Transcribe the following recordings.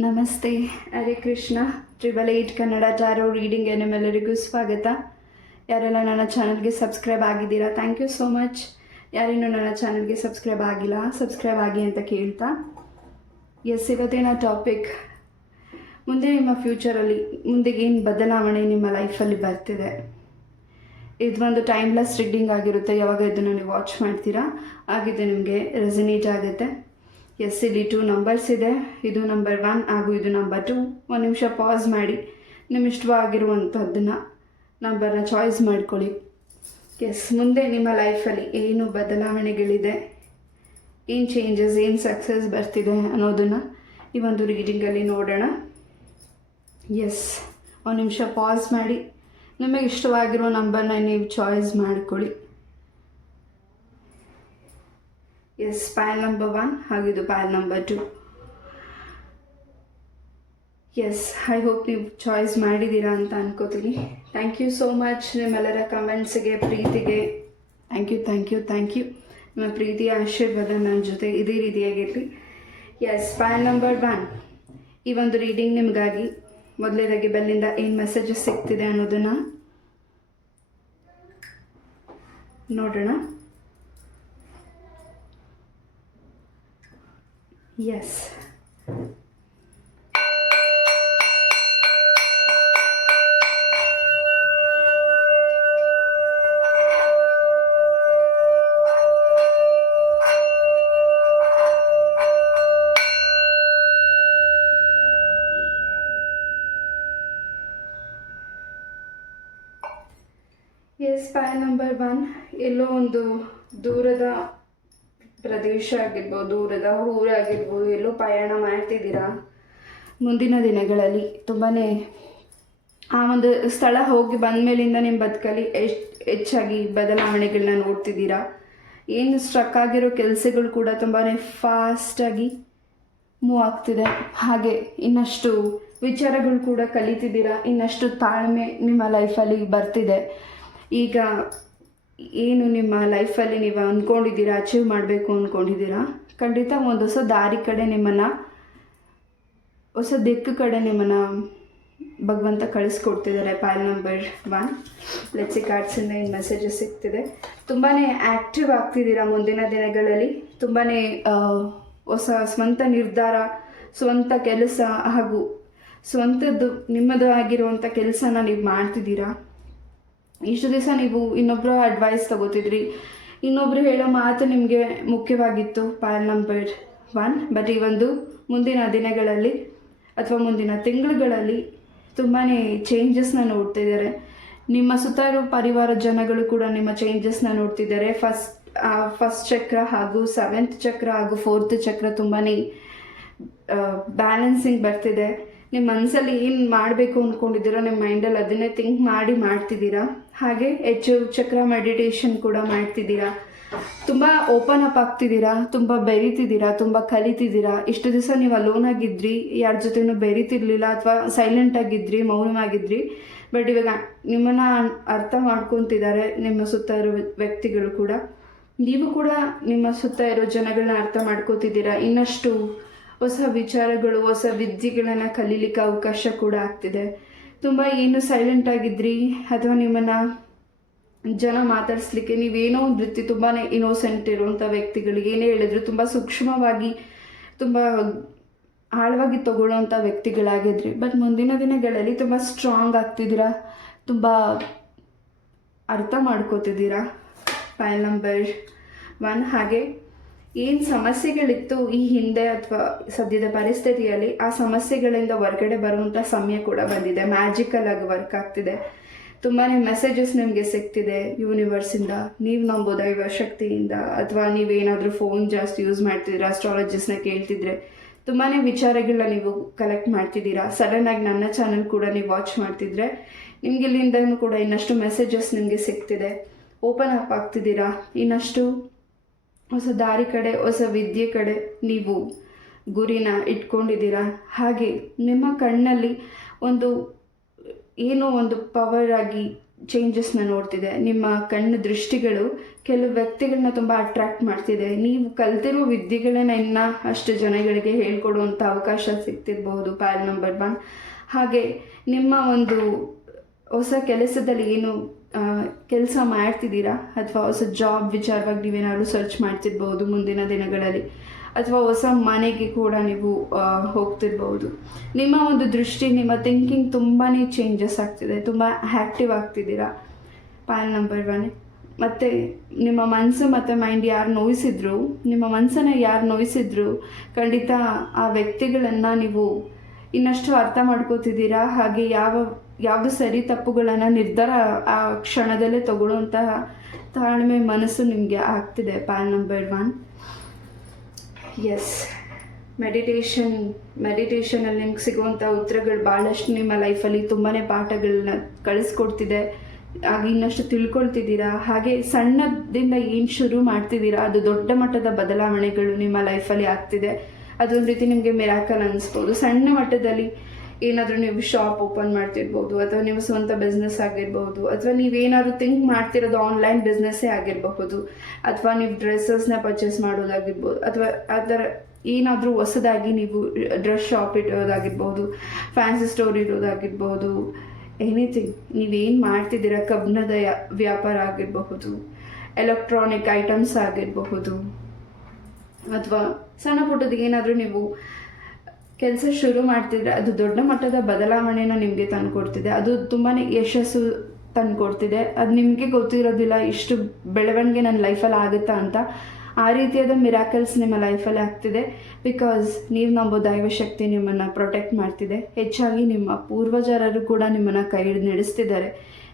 ನಮಸ್ತೆ, ಹರೇ ಕೃಷ್ಣ. 888 ಕನ್ನಡ ಟಾರೋ ರೀಡಿಂಗ್ಗೆ ನಿಮ್ಮೆಲ್ಲರಿಗೂ ಸ್ವಾಗತ. ಯಾರೆಲ್ಲ ನನ್ನ ಚಾನಲ್ಗೆ ಸಬ್ಸ್ಕ್ರೈಬ್ ಆಗಿದ್ದೀರಾ, ಥ್ಯಾಂಕ್ ಯು ಸೋ ಮಚ್. ಯಾರೇನು ನನ್ನ ಚಾನಲ್ಗೆ ಸಬ್ಸ್ಕ್ರೈಬ್ ಆಗಿಲ್ಲ, ಸಬ್ಸ್ಕ್ರೈಬ್ ಆಗಿ ಅಂತ ಕೇಳ್ತಾ, ಇವತ್ತಿನ ಟಾಪಿಕ್, ಮುಂದೆ ನಿಮ್ಮ ಫ್ಯೂಚರಲ್ಲಿ ಮುಂದೆಗೆ ಏನು ಬದಲಾವಣೆ ನಿಮ್ಮ ಲೈಫಲ್ಲಿ ಬರ್ತಿದೆ. ಇದು ಒಂದು ಟೈಮ್ಲೆಸ್ ರೀಡಿಂಗ್ ಆಗಿರುತ್ತೆ. ಯಾವಾಗ ಇದನ್ನು ನೀವು ವಾಚ್ ಮಾಡ್ತೀರಾ ಆಗಿದ್ದು ನಿಮಗೆ ರೆಸನೇಟ್ ಆಗುತ್ತೆ. ಇಲ್ಲಿ 2 ನಂಬರ್ಸ್ ಇದೆ. ಇದು ನಂಬರ್ 1 ಹಾಗೂ ಇದು ನಂಬರ್ 2. ಒಂದು ನಿಮಿಷ ಪಾಸ್ ಮಾಡಿ ನಿಮ್ಮ ಇಷ್ಟವಾಗಿರುವಂಥದ್ದನ್ನು ನಂಬರ್ನ ಚಾಯ್ಸ್ ಮಾಡ್ಕೊಳ್ಳಿ. ಮುಂದೆ ನಿಮ್ಮ ಲೈಫಲ್ಲಿ ಏನು ಬದಲಾವಣೆಗಳಿದೆ, ಏನು ಚೇಂಜಸ್, ಏನು ಸಕ್ಸಸ್ ಬರ್ತಿದೆ ಅನ್ನೋದನ್ನು ಈ ಒಂದು ರೀಡಿಂಗಲ್ಲಿ ನೋಡೋಣ. ಒಂದು ನಿಮಿಷ ಪಾಸ್ ಮಾಡಿ ನಿಮಗೆ ಇಷ್ಟವಾಗಿರೋ ನಂಬರ್ನ ನೀವು ಚಾಯ್ಸ್ ಮಾಡ್ಕೊಳ್ಳಿ. ಪೈಲ್ ನಂಬರ್ 1 ಹಾಗಿದು ಪೈಲ್ ನಂಬರ್ 2. ಐ ಹೋಪ್ ನೀವು ಚಾಯ್ಸ್ ಮಾಡಿದ್ದೀರಾ ಅಂತ ಅನ್ಕೋತೀನಿ. Thank you so much. ನಿಮ್ಮೆಲ್ಲರ ಕಮೆಂಟ್ಸಿಗೆ, ಪ್ರೀತಿಗೆ ಥ್ಯಾಂಕ್ ಯು. ನಿಮ್ಮ ಪ್ರೀತಿಯ ಆಶೀರ್ವಾದ ನನ್ನ ಜೊತೆ ಇದೇ ರೀತಿಯಾಗಿರಲಿ. ಪೈಲ್ ನಂಬರ್ 1 ಈ ಒಂದು ರೀಡಿಂಗ್ ನಿಮಗಾಗಿ ಮೊದಲೇದಾಗಿ ಬೆಲ್ಲಿಂದ ಏನು ಮೆಸೇಜಸ್ ಸಿಗ್ತಿದೆ ಅನ್ನೋದನ್ನು ನೋಡೋಣ. ಪೈಲ್ ನಂಬರ್ 1 ಎಲ್ಲೋ ಒಂದು ದೂರದ ಪ್ರದೇಶ ಆಗಿರ್ಬೋದು, ದೂರದ ಊರಾಗಿರ್ಬೋದು, ಎಲ್ಲೋ ಪ್ರಯಾಣ ಮಾಡ್ತಿದ್ದೀರಾ. ಮುಂದಿನ ದಿನಗಳಲ್ಲಿ ತುಂಬಾ ಆ ಒಂದು ಸ್ಥಳ ಹೋಗಿ ಬಂದ ಮೇಲಿಂದ ನಿಮ್ಮ ಬದುಕಲ್ಲಿ ಹೆಚ್ಚಾಗಿ ಬದಲಾವಣೆಗಳನ್ನ ನೋಡ್ತಿದ್ದೀರಾ. ಏನು ಸ್ಟ್ರಕ್ ಆಗಿರೋ ಕೆಲಸಗಳು ಕೂಡ ತುಂಬಾ ಫಾಸ್ಟಾಗಿ ಮೂವ್ ಆಗ್ತಿದೆ. ಹಾಗೆ ಇನ್ನಷ್ಟು ವಿಚಾರಗಳು ಕೂಡ ಕಲಿತಿದ್ದೀರಾ. ಇನ್ನಷ್ಟು ತಾಳ್ಮೆ ನಿಮ್ಮ ಲೈಫಲ್ಲಿ ಬರ್ತಿದೆ. ಈಗ ಏನು ನಿಮ್ಮ ಲೈಫಲ್ಲಿ ನೀವು ಅಂದ್ಕೊಂಡಿದ್ದೀರಾ, ಅಚೀವ್ ಮಾಡಬೇಕು ಅಂದ್ಕೊಂಡಿದ್ದೀರಾ, ಖಂಡಿತ ಒಂದು ಹೊಸ ದಾರಿ ಕಡೆ ನಿಮ್ಮನ್ನು, ಹೊಸ ದಿಕ್ಕು ಕಡೆ ನಿಮ್ಮನ್ನು ಭಗವಂತ ಕಳಿಸ್ಕೊಡ್ತಿದ್ದಾರೆ. ಪೈಲ್ ನಂಬರ್ 1 ಲೆಟ್ಸಿ ಕಾರ್ಡ್ಸಿಂದ ಏನು ಮೆಸೇಜಸ್ ಸಿಗ್ತಿದೆ. ತುಂಬಾ ಆ್ಯಕ್ಟಿವ್ ಆಗ್ತಿದ್ದೀರಾ ಮುಂದಿನ ದಿನಗಳಲ್ಲಿ. ತುಂಬಾ ಹೊಸ ಸ್ವಂತ ನಿರ್ಧಾರ, ಸ್ವಂತ ಕೆಲಸ ಹಾಗೂ ಸ್ವಂತದ್ದು ನಿಮ್ಮದು ಆಗಿರುವಂಥ ಕೆಲಸನ ನೀವು ಮಾಡ್ತಿದ್ದೀರಾ. ಇಷ್ಟು ದಿವಸ ನೀವು ಇನ್ನೊಬ್ಬರು ಅಡ್ವೈಸ್ ತಗೋತಿದ್ರಿ, ಇನ್ನೊಬ್ಬರು ಹೇಳೋ ಮಾತು ನಿಮಗೆ ಮುಖ್ಯವಾಗಿತ್ತು. ಪೈಲ್ ನಂಬರ್ 1 ಬಟ್ ಈ ಒಂದು ಮುಂದಿನ ದಿನಗಳಲ್ಲಿ ಅಥವಾ ಮುಂದಿನ ತಿಂಗಳುಗಳಲ್ಲಿ ತುಂಬಾ ಚೇಂಜಸ್ನ ನೋಡ್ತಿದ್ದಾರೆ. ನಿಮ್ಮ ಸುತ್ತ ಇರೋ ಪರಿವಾರ ಜನಗಳು ಕೂಡ ನಿಮ್ಮ ಚೇಂಜಸ್ನ ನೋಡ್ತಿದ್ದಾರೆ. ಫಸ್ಟ್ ಚಕ್ರ ಹಾಗೂ 7th ಚಕ್ರ ಹಾಗೂ 4th ಚಕ್ರ ತುಂಬಾ ಬ್ಯಾಲೆನ್ಸಿಂಗ್ ಬರ್ತಿದೆ. ನಿಮ್ಮ ಮನಸ್ಸಲ್ಲಿ ಏನು ಮಾಡಬೇಕು ಅಂದ್ಕೊಂಡಿದ್ದೀರೋ ನಿಮ್ಮ ಮೈಂಡಲ್ಲಿ ಅದನ್ನೇ ಥಿಂಕ್ ಮಾಡ್ತಿದ್ದೀರಾ. ಹಾಗೆ ಹೆಚ್ಚು ಚಕ್ರ ಮೆಡಿಟೇಷನ್ ಕೂಡ ಮಾಡ್ತಿದ್ದೀರಾ. ತುಂಬ ಓಪನ್ ಅಪ್ ಆಗ್ತಿದ್ದೀರಾ, ತುಂಬ ಬೆರೀತಿದ್ದೀರಾ, ತುಂಬ ಕಲಿತಿದ್ದೀರಾ. ಇಷ್ಟು ದಿವಸ ನೀವು ಅಲೋನ್ ಆಗಿದ್ರಿ, ಯಾರ ಜೊತೆನೂ ಬೆರೀತಿರ್ಲಿಲ್ಲ ಅಥವಾ ಸೈಲೆಂಟ್ ಆಗಿದ್ರಿ, ಮೌನವಾಗಿದ್ರಿ. ಬಟ್ ಇವಾಗ ನಿಮ್ಮನ್ನು ಅರ್ಥ ಮಾಡ್ಕೊತಿದ್ದಾರೆ ನಿಮ್ಮ ಸುತ್ತ ಇರೋ ವ್ಯಕ್ತಿಗಳು ಕೂಡ. ನೀವು ಕೂಡ ನಿಮ್ಮ ಸುತ್ತ ಇರೋ ಜನಗಳನ್ನ ಅರ್ಥ ಮಾಡ್ಕೋತಿದ್ದೀರಾ. ಇನ್ನಷ್ಟು ಹೊಸ ವಿಚಾರಗಳು, ಹೊಸ ವಿದ್ಯೆಗಳನ್ನು ಕಲೀಲಿಕ್ಕೆ ಅವಕಾಶ ಕೂಡ ಆಗ್ತಿದೆ. ತುಂಬ ಏನು ಸೈಲೆಂಟ್ ಆಗಿದ್ರಿ ಅಥವಾ ನಿಮ್ಮನ್ನು ಜನ ಮಾತಾಡಿಸ್ಲಿಕ್ಕೆ ನೀವೇನೋ ಒಂದು ರೀತಿ ತುಂಬಾ ಇನೋಸೆಂಟ್ ಇರುವಂಥ ವ್ಯಕ್ತಿಗಳಿಗೆ ಏನೇ ಹೇಳಿದ್ರು ತುಂಬ ಸೂಕ್ಷ್ಮವಾಗಿ, ತುಂಬ ಆಳವಾಗಿ ತಗೊಳ್ಳೋವಂಥ ವ್ಯಕ್ತಿಗಳಾಗಿದ್ರಿ. ಬಟ್ ಮುಂದಿನ ದಿನಗಳಲ್ಲಿ ತುಂಬ ಸ್ಟ್ರಾಂಗ್ ಆಗ್ತಿದ್ದೀರಾ, ತುಂಬ ಅರ್ಥ ಮಾಡ್ಕೋತಿದ್ದೀರಾ. ಪೈಲ್ ನಂಬರ್ 1 ಹಾಗೆ ಏನು ಸಮಸ್ಯೆಗಳಿತ್ತು ಈ ಹಿಂದೆ ಅಥವಾ ಸದ್ಯದ ಪರಿಸ್ಥಿತಿಯಲ್ಲಿ, ಆ ಸಮಸ್ಯೆಗಳಿಂದ ಹೊರಗಡೆ ಬರುವಂಥ ಸಮಯ ಕೂಡ ಬಂದಿದೆ. ಮ್ಯಾಜಿಕಲ್ ಆಗಿ ವರ್ಕ್ ಆಗ್ತಿದೆ. ತುಂಬಾ ಮೆಸೇಜಸ್ ನಿಮಗೆ ಸಿಗ್ತಿದೆ ಯೂನಿವರ್ಸಿಂದ. ನೀವು ನಂಬೋ ದೈವ ಶಕ್ತಿಯಿಂದ ಅಥವಾ ನೀವೇನಾದರೂ ಫೋನ್ ಜಾಸ್ತಿ ಯೂಸ್ ಮಾಡ್ತಿದ್ದೀರಾ, ಅಸ್ಟ್ರಾಲಜಿಸ್ನ ಕೇಳ್ತಿದ್ರೆ, ತುಂಬಾ ವಿಚಾರಗಳನ್ನ ನೀವು ಕಲೆಕ್ಟ್ ಮಾಡ್ತಿದ್ದೀರಾ. ಸಡನ್ನಾಗಿ ನನ್ನ ಚಾನಲ್ ಕೂಡ ನೀವು ವಾಚ್ ಮಾಡ್ತಿದ್ರೆ ನಿಮ್ಗೆ ಇಲ್ಲಿಂದನೂ ಕೂಡ ಇನ್ನಷ್ಟು ಮೆಸೇಜಸ್ ನಿಮಗೆ ಸಿಗ್ತಿದೆ. Open up ಆಗ್ತಿದ್ದೀರಾ. ಇನ್ನಷ್ಟು ಹೊಸ ದಾರಿ ಕಡೆ, ಹೊಸ ವಿದ್ಯೆ ಕಡೆ ನೀವು ಗುರಿನ ಇಟ್ಕೊಂಡಿದ್ದೀರಾ. ಹಾಗೆ ನಿಮ್ಮ ಕಣ್ಣಲ್ಲಿ ಒಂದು ಏನೋ ಒಂದು ಪವರ್ ಆಗಿ ಚೇಂಜಸ್ನ ನೋಡ್ತಿದೆ. ನಿಮ್ಮ ಕಣ್ಣು ದೃಷ್ಟಿಗಳು ಕೆಲವು ವ್ಯಕ್ತಿಗಳನ್ನ ತುಂಬ ಅಟ್ರಾಕ್ಟ್ ಮಾಡ್ತಿದೆ. ನೀವು ಕಲ್ತಿರೋ ವಿದ್ಯೆಗಳನ್ನ ಇನ್ನೂ ಅಷ್ಟು ಜನಗಳಿಗೆ ಹೇಳ್ಕೊಡುವಂಥ ಅವಕಾಶ ಸಿಗ್ತಿರ್ಬೋದು ಪಾಯಲ್ ನಂಬರ್ 1. ಹಾಗೆ ನಿಮ್ಮ ಒಂದು ಹೊಸ ಕೆಲಸದಲ್ಲಿ ಏನು ಕೆಲಸ ಮಾಡ್ತಿದ್ದೀರಾ ಅಥವಾ ಹೊಸ ಜಾಬ್ ವಿಚಾರವಾಗಿ ನೀವೇನಾದ್ರು ಸರ್ಚ್ ಮಾಡ್ತಿರ್ಬೋದು ಮುಂದಿನ ದಿನಗಳಲ್ಲಿ, ಅಥವಾ ಹೊಸ ಮನೆಗೆ ಕೂಡ ನೀವು ಹೋಗ್ತಿರ್ಬೋದು. ನಿಮ್ಮ ಒಂದು ದೃಷ್ಟಿ, ನಿಮ್ಮ ಥಿಂಕಿಂಗ್ ತುಂಬಾ ಚೇಂಜಸ್ ಆಗ್ತಿದೆ, ತುಂಬ ಆ್ಯಕ್ಟಿವ್ ಆಗ್ತಿದ್ದೀರಾ ಪಾಯಲ್ ನಂಬರ್ 1. ಮತ್ತು ನಿಮ್ಮ ಮನಸ್ಸು ಮತ್ತು ಮೈಂಡ್ ಯಾರು ನೋಯಿಸಿದ್ರು, ನಿಮ್ಮ ಮನಸ್ಸನ್ನು ಯಾರು ನೋಯಿಸಿದ್ರು, ಖಂಡಿತ ಆ ವ್ಯಕ್ತಿಗಳನ್ನು ನೀವು ಇನ್ನಷ್ಟು ಅರ್ಥ ಮಾಡ್ಕೋತಿದ್ದೀರಾ. ಹಾಗೆ ಯಾವುದು ಸರಿ ತಪ್ಪುಗಳನ್ನು ನಿರ್ಧಾರ ಆ ಕ್ಷಣದಲ್ಲೇ ತಗೊಳ್ಳುವಂತಹ ತಾಳ್ಮೆ ಮನಸ್ಸು ನಿಮಗೆ ಆಗ್ತಿದೆ ಪಾಯಲ್ ನಂಬರ್ 1. ಎಸ್, ಮೆಡಿಟೇಷನಲ್ಲಿ ನಿಮ್ಗೆ ಸಿಗುವಂಥ ಉತ್ತರಗಳು ಭಾಳಷ್ಟು ನಿಮ್ಮ ಲೈಫಲ್ಲಿ ತುಂಬಾ ಪಾಠಗಳನ್ನ ಕಳಿಸ್ಕೊಡ್ತಿದೆ. ಹಾಗೆ ಇನ್ನಷ್ಟು ತಿಳ್ಕೊಳ್ತಿದ್ದೀರಾ. ಹಾಗೆ ಸಣ್ಣದಿಂದ ಏನು ಶುರು ಮಾಡ್ತಿದ್ದೀರಾ ಅದು ದೊಡ್ಡ ಮಟ್ಟದ ಬದಲಾವಣೆಗಳು ನಿಮ್ಮ ಲೈಫಲ್ಲಿ ಆಗ್ತಿದೆ. ಅದೊಂದು ರೀತಿ ನಿಮಗೆ ಮಿರಾಕಲ್ ಅನ್ನಿಸ್ಬೋದು. ಸಣ್ಣ ಮಟ್ಟದಲ್ಲಿ ಏನಾದರೂ ನೀವು ಶಾಪ್ ಓಪನ್ ಮಾಡ್ತಿರ್ಬೋದು, ಅಥವಾ ನೀವು ಸ್ವಂತ ಬಿಸ್ನೆಸ್ ಆಗಿರ್ಬೋದು, ಅಥವಾ ನೀವೇನಾದರೂ ಥಿಂಕ್ ಮಾಡ್ತಿರೋದು ಆನ್ಲೈನ್ ಬಿಸ್ನೆಸ್ಸೇ ಆಗಿರಬಹುದು, ಅಥವಾ ನೀವು ಡ್ರೆಸ್ಸಸ್ನ ಪರ್ಚೇಸ್ ಮಾಡೋದಾಗಿರ್ಬೋದು, ಅಥವಾ ಆ ಥರ ಏನಾದರೂ ಹೊಸದಾಗಿ ನೀವು ಡ್ರೆಸ್ ಶಾಪ್ ಇಡೋದಾಗಿರ್ಬೋದು, ಫ್ಯಾನ್ಸಿ ಸ್ಟೋರ್ ಇರೋದಾಗಿರ್ಬೋದು, ಎನಿಥಿಂಗ್ ನೀವೇನು ಮಾಡ್ತಿದ್ದೀರಾ, ಕಬ್ಬಿಣದ ವ್ಯಾಪಾರ ಆಗಿರಬಹುದು, ಎಲೆಕ್ಟ್ರಾನಿಕ್ ಐಟಮ್ಸ್ ಆಗಿರಬಹುದು, ಅಥವಾ ಸಣ್ಣ ಪುಟ್ಟದ ಏನಾದರೂ ನೀವು ಕೆಲಸ ಶುರು ಮಾಡ್ತಿದ್ರೆ ಅದು ದೊಡ್ಡ ಮಟ್ಟದ ಬದಲಾವಣೆನ ನಿಮಗೆ ತಂದುಕೊಡ್ತಿದೆ. ಅದು ತುಂಬಾ ಯಶಸ್ಸು ತಂದುಕೊಡ್ತಿದೆ. ಅದು ನಿಮಗೆ ಗೊತ್ತಿರೋದಿಲ್ಲ ಇಷ್ಟು ಬೆಳವಣಿಗೆ ನನ್ನ ಲೈಫಲ್ಲಿ ಆಗುತ್ತಾ ಅಂತ. ಆ ರೀತಿಯಾದ ಮಿರಾಕಲ್ಸ್ ನಿಮ್ಮ ಲೈಫಲ್ಲಿ ಆಗ್ತಿದೆ. ಬಿಕಾಸ್ ನೀವು ನಂಬೋ ದೈವಶಕ್ತಿ ನಿಮ್ಮನ್ನು ಪ್ರೊಟೆಕ್ಟ್ ಮಾಡ್ತಿದೆ. ಹೆಚ್ಚಾಗಿ ನಿಮ್ಮ ಪೂರ್ವಜರರು ಕೂಡ ನಿಮ್ಮನ್ನು ಕೈ ಹಿಡಿದು ನಡೆಸ್ತಿದ್ದಾರೆ.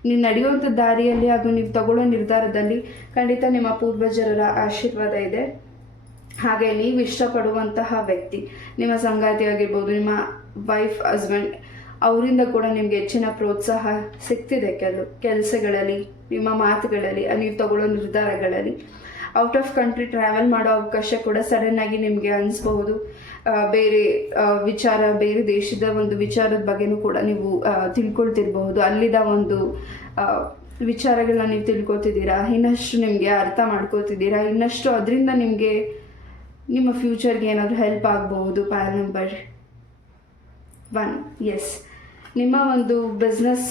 ನೀವು ನಡೆಯುವಂಥ ದಾರಿಯಲ್ಲಿ ಹಾಗೂ ನೀವು ತಗೊಳ್ಳೋ ನಿರ್ಧಾರದಲ್ಲಿ ಖಂಡಿತ ನಿಮ್ಮ ಪೂರ್ವಜರ ಆಶೀರ್ವಾದ ಇದೆ. ಹಾಗೆ ನೀವು ಇಷ್ಟಪಡುವಂತಹ ವ್ಯಕ್ತಿ, ನಿಮ್ಮ ಸಂಗಾತಿ ಆಗಿರ್ಬೋದು, ನಿಮ್ಮ ವೈಫ್, ಹಸ್ಬೆಂಡ್, ಅವರಿಂದ ಕೂಡ ನಿಮಗೆ ಹೆಚ್ಚಿನ ಪ್ರೋತ್ಸಾಹ ಸಿಗ್ತಿದೆ. ಕೆಲಸಗಳಲ್ಲಿ, ನಿಮ್ಮ ಮಾತುಗಳಲ್ಲಿ, ನೀವು ತಗೊಳ್ಳೋ ನಿರ್ಧಾರಗಳಲ್ಲಿ. ಔಟ್ ಆಫ್ ಕಂಟ್ರಿ ಟ್ರಾವೆಲ್ ಮಾಡೋ ಅವಕಾಶ ಕೂಡ ಸಡನ್ನಾಗಿ ನಿಮಗೆ ಅನಿಸ್ಬಹುದು. ಬೇರೆ ಬೇರೆ ದೇಶದ ಒಂದು ವಿಚಾರದ ಬಗ್ಗೆನೂ ಕೂಡ ನೀವು ತಿಳ್ಕೊಳ್ತಿರ್ಬಹುದು. ಅಲ್ಲಿದ ಒಂದು ವಿಚಾರಗಳನ್ನ ನೀವು ತಿಳ್ಕೊತಿದ್ದೀರಾ, ಇನ್ನಷ್ಟು ನಿಮಗೆ ಅರ್ಥ ಮಾಡ್ಕೋತಿದ್ದೀರಾ, ಇನ್ನಷ್ಟು ಅದರಿಂದ ನಿಮಗೆ ನಿಮ್ಮ ಫ್ಯೂಚರ್ಗೆ ಏನಾದರೂ ಹೆಲ್ಪ್ ಆಗಬಹುದು ಪಾಯಲ್ ನಂಬರ್ 1. ಎಸ್, ನಿಮ್ಮ ಒಂದು ಬಿಸ್ನೆಸ್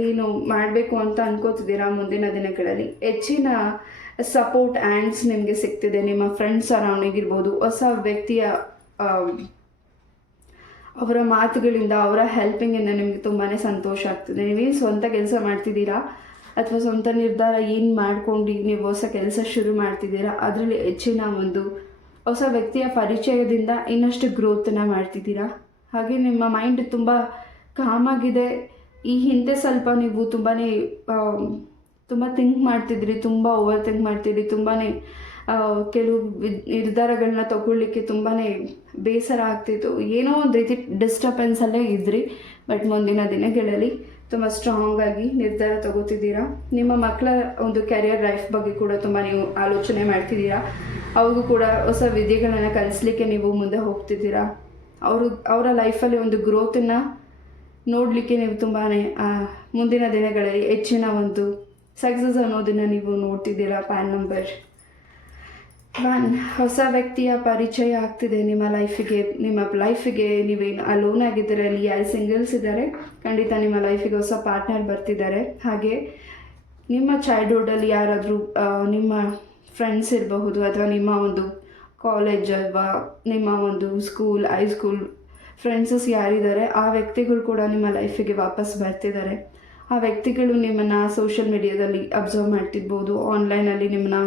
ಏನು ಮಾಡಬೇಕು ಅಂತ ಅನ್ಕೋತಿದ್ದೀರಾ ಮುಂದಿನ ದಿನಗಳಲ್ಲಿ, ಹೆಚ್ಚಿನ ಸಪೋರ್ಟ್ ಆ್ಯಂಡ್ಸ್ ನಿಮಗೆ ಸಿಗ್ತಿದೆ. ನಿಮ್ಮ ಫ್ರೆಂಡ್ಸ್ ಸರೌಂಡಿಂಗ್ ಇರ್ಬೋದು, ಹೊಸ ವ್ಯಕ್ತಿಯ ಅವರ ಮಾತುಗಳಿಂದ, ಅವರ ಹೆಲ್ಪಿಂಗಿಂದ ನಿಮಗೆ ತುಂಬಾ ಸಂತೋಷ ಆಗ್ತಿದೆ. ನೀವೇನು ಸ್ವಂತ ಕೆಲಸ ಮಾಡ್ತಿದ್ದೀರಾ ಅಥವಾ ಸ್ವಂತ ನಿರ್ಧಾರ ಏನು ಮಾಡ್ಕೊಂಡು ನೀವು ಹೊಸ ಕೆಲಸ ಶುರು ಮಾಡ್ತಿದ್ದೀರಾ, ಅದರಲ್ಲಿ ಹೆಚ್ಚಿನ ಒಂದು ಹೊಸ ವ್ಯಕ್ತಿಯ ಪರಿಚಯದಿಂದ ಇನ್ನಷ್ಟು ಗ್ರೋತನ್ನು ಮಾಡ್ತಿದ್ದೀರಾ. ಹಾಗೆ ನಿಮ್ಮ ಮೈಂಡ್ ತುಂಬ ಕಾಮಾಗಿದೆ. ಈ ಹಿಂದೆ ಸ್ವಲ್ಪ ನೀವು ತುಂಬ ಥಿಂಕ್ ಮಾಡ್ತಿದ್ರಿ, ತುಂಬ ಓವರ್ ಥಿಂಕ್ ಮಾಡ್ತಿದ್ರಿ, ತುಂಬಾ ಕೆಲವು ನಿರ್ಧಾರಗಳನ್ನ ತಗೊಳ್ಳಿಕ್ಕೆ ತುಂಬಾ ಬೇಸರ ಆಗ್ತಿತ್ತು, ಏನೋ ಒಂದು ರೀತಿ ಡಿಸ್ಟರ್ಬೆನ್ಸಲ್ಲೇ ಇದ್ರಿ. ಬಟ್ ಮುಂದಿನ ದಿನಗಳಲ್ಲಿ ತುಂಬ ಸ್ಟ್ರಾಂಗ್ ಆಗಿ ನಿರ್ಧಾರ ತಗೋತಿದ್ದೀರಾ. ನಿಮ್ಮ ಮಕ್ಕಳ ಒಂದು ಕ್ಯಾರಿಯರ್ ಲೈಫ್ ಬಗ್ಗೆ ಕೂಡ ತುಂಬ ನೀವು ಆಲೋಚನೆ ಮಾಡ್ತಿದ್ದೀರಾ. ಅವ್ರಿಗೂ ಕೂಡ ಹೊಸ ವಿದ್ಯೆಗಳನ್ನು ಕಲಿಸ್ಲಿಕ್ಕೆ ನೀವು ಮುಂದೆ ಹೋಗ್ತಿದ್ದೀರಾ. ಅವರ ಲೈಫಲ್ಲಿ ಒಂದು ಗ್ರೋತನ್ನು ನೋಡಲಿಕ್ಕೆ ನೀವು ತುಂಬಾ ಮುಂದಿನ ದಿನಗಳಲ್ಲಿ ಹೆಚ್ಚಿನ ಒಂದು ಸಕ್ಸಸ್ ಅನ್ನೋದನ್ನು ನೀವು ನೋಡ್ತಿದ್ದೀರಾ ಪಾಯಲ್ ನಂಬರ್ 1. ಹೊಸ ವ್ಯಕ್ತಿಯ ಪರಿಚಯ ಆಗ್ತಿದೆ ನಿಮ್ಮ ಲೈಫಿಗೆ. ನೀವೇನು ಅಲೋನ್ ಆಗಿದ್ದಾರೆ, ಅಲ್ಲಿ ಯಾರು ಸಿಂಗಲ್ಸ್ ಇದ್ದಾರೆ, ಖಂಡಿತ ನಿಮ್ಮ ಲೈಫಿಗೆ ಹೊಸ ಪಾರ್ಟ್ನರ್ ಬರ್ತಿದ್ದಾರೆ. ಹಾಗೆ ನಿಮ್ಮ ಚೈಲ್ಡ್ಹುಡ್ಡಲ್ಲಿ ಯಾರಾದರೂ ನಿಮ್ಮ ಫ್ರೆಂಡ್ಸ್ ಇರಬಹುದು, ಅಥವಾ ನಿಮ್ಮ ಒಂದು ಕಾಲೇಜ್ ಅಥವಾ ನಿಮ್ಮ ಒಂದು ಹೈಸ್ಕೂಲ್ ಫ್ರೆಂಡ್ಸಸ್ ಯಾರಿದ್ದಾರೆ ಆ ವ್ಯಕ್ತಿಗಳು ಕೂಡ ನಿಮ್ಮ ಲೈಫಿಗೆ ವಾಪಸ್ ಬರ್ತಿದ್ದಾರೆ. ಆ ವ್ಯಕ್ತಿಗಳು ನಿಮ್ಮನ್ನು ಸೋಷಿಯಲ್ ಮೀಡಿಯಾದಲ್ಲಿ ಅಬ್ಸರ್ವ್ ಮಾಡ್ತಿರ್ಬೋದು, ಆನ್ಲೈನಲ್ಲಿ ನಿಮ್ಮನ್ನ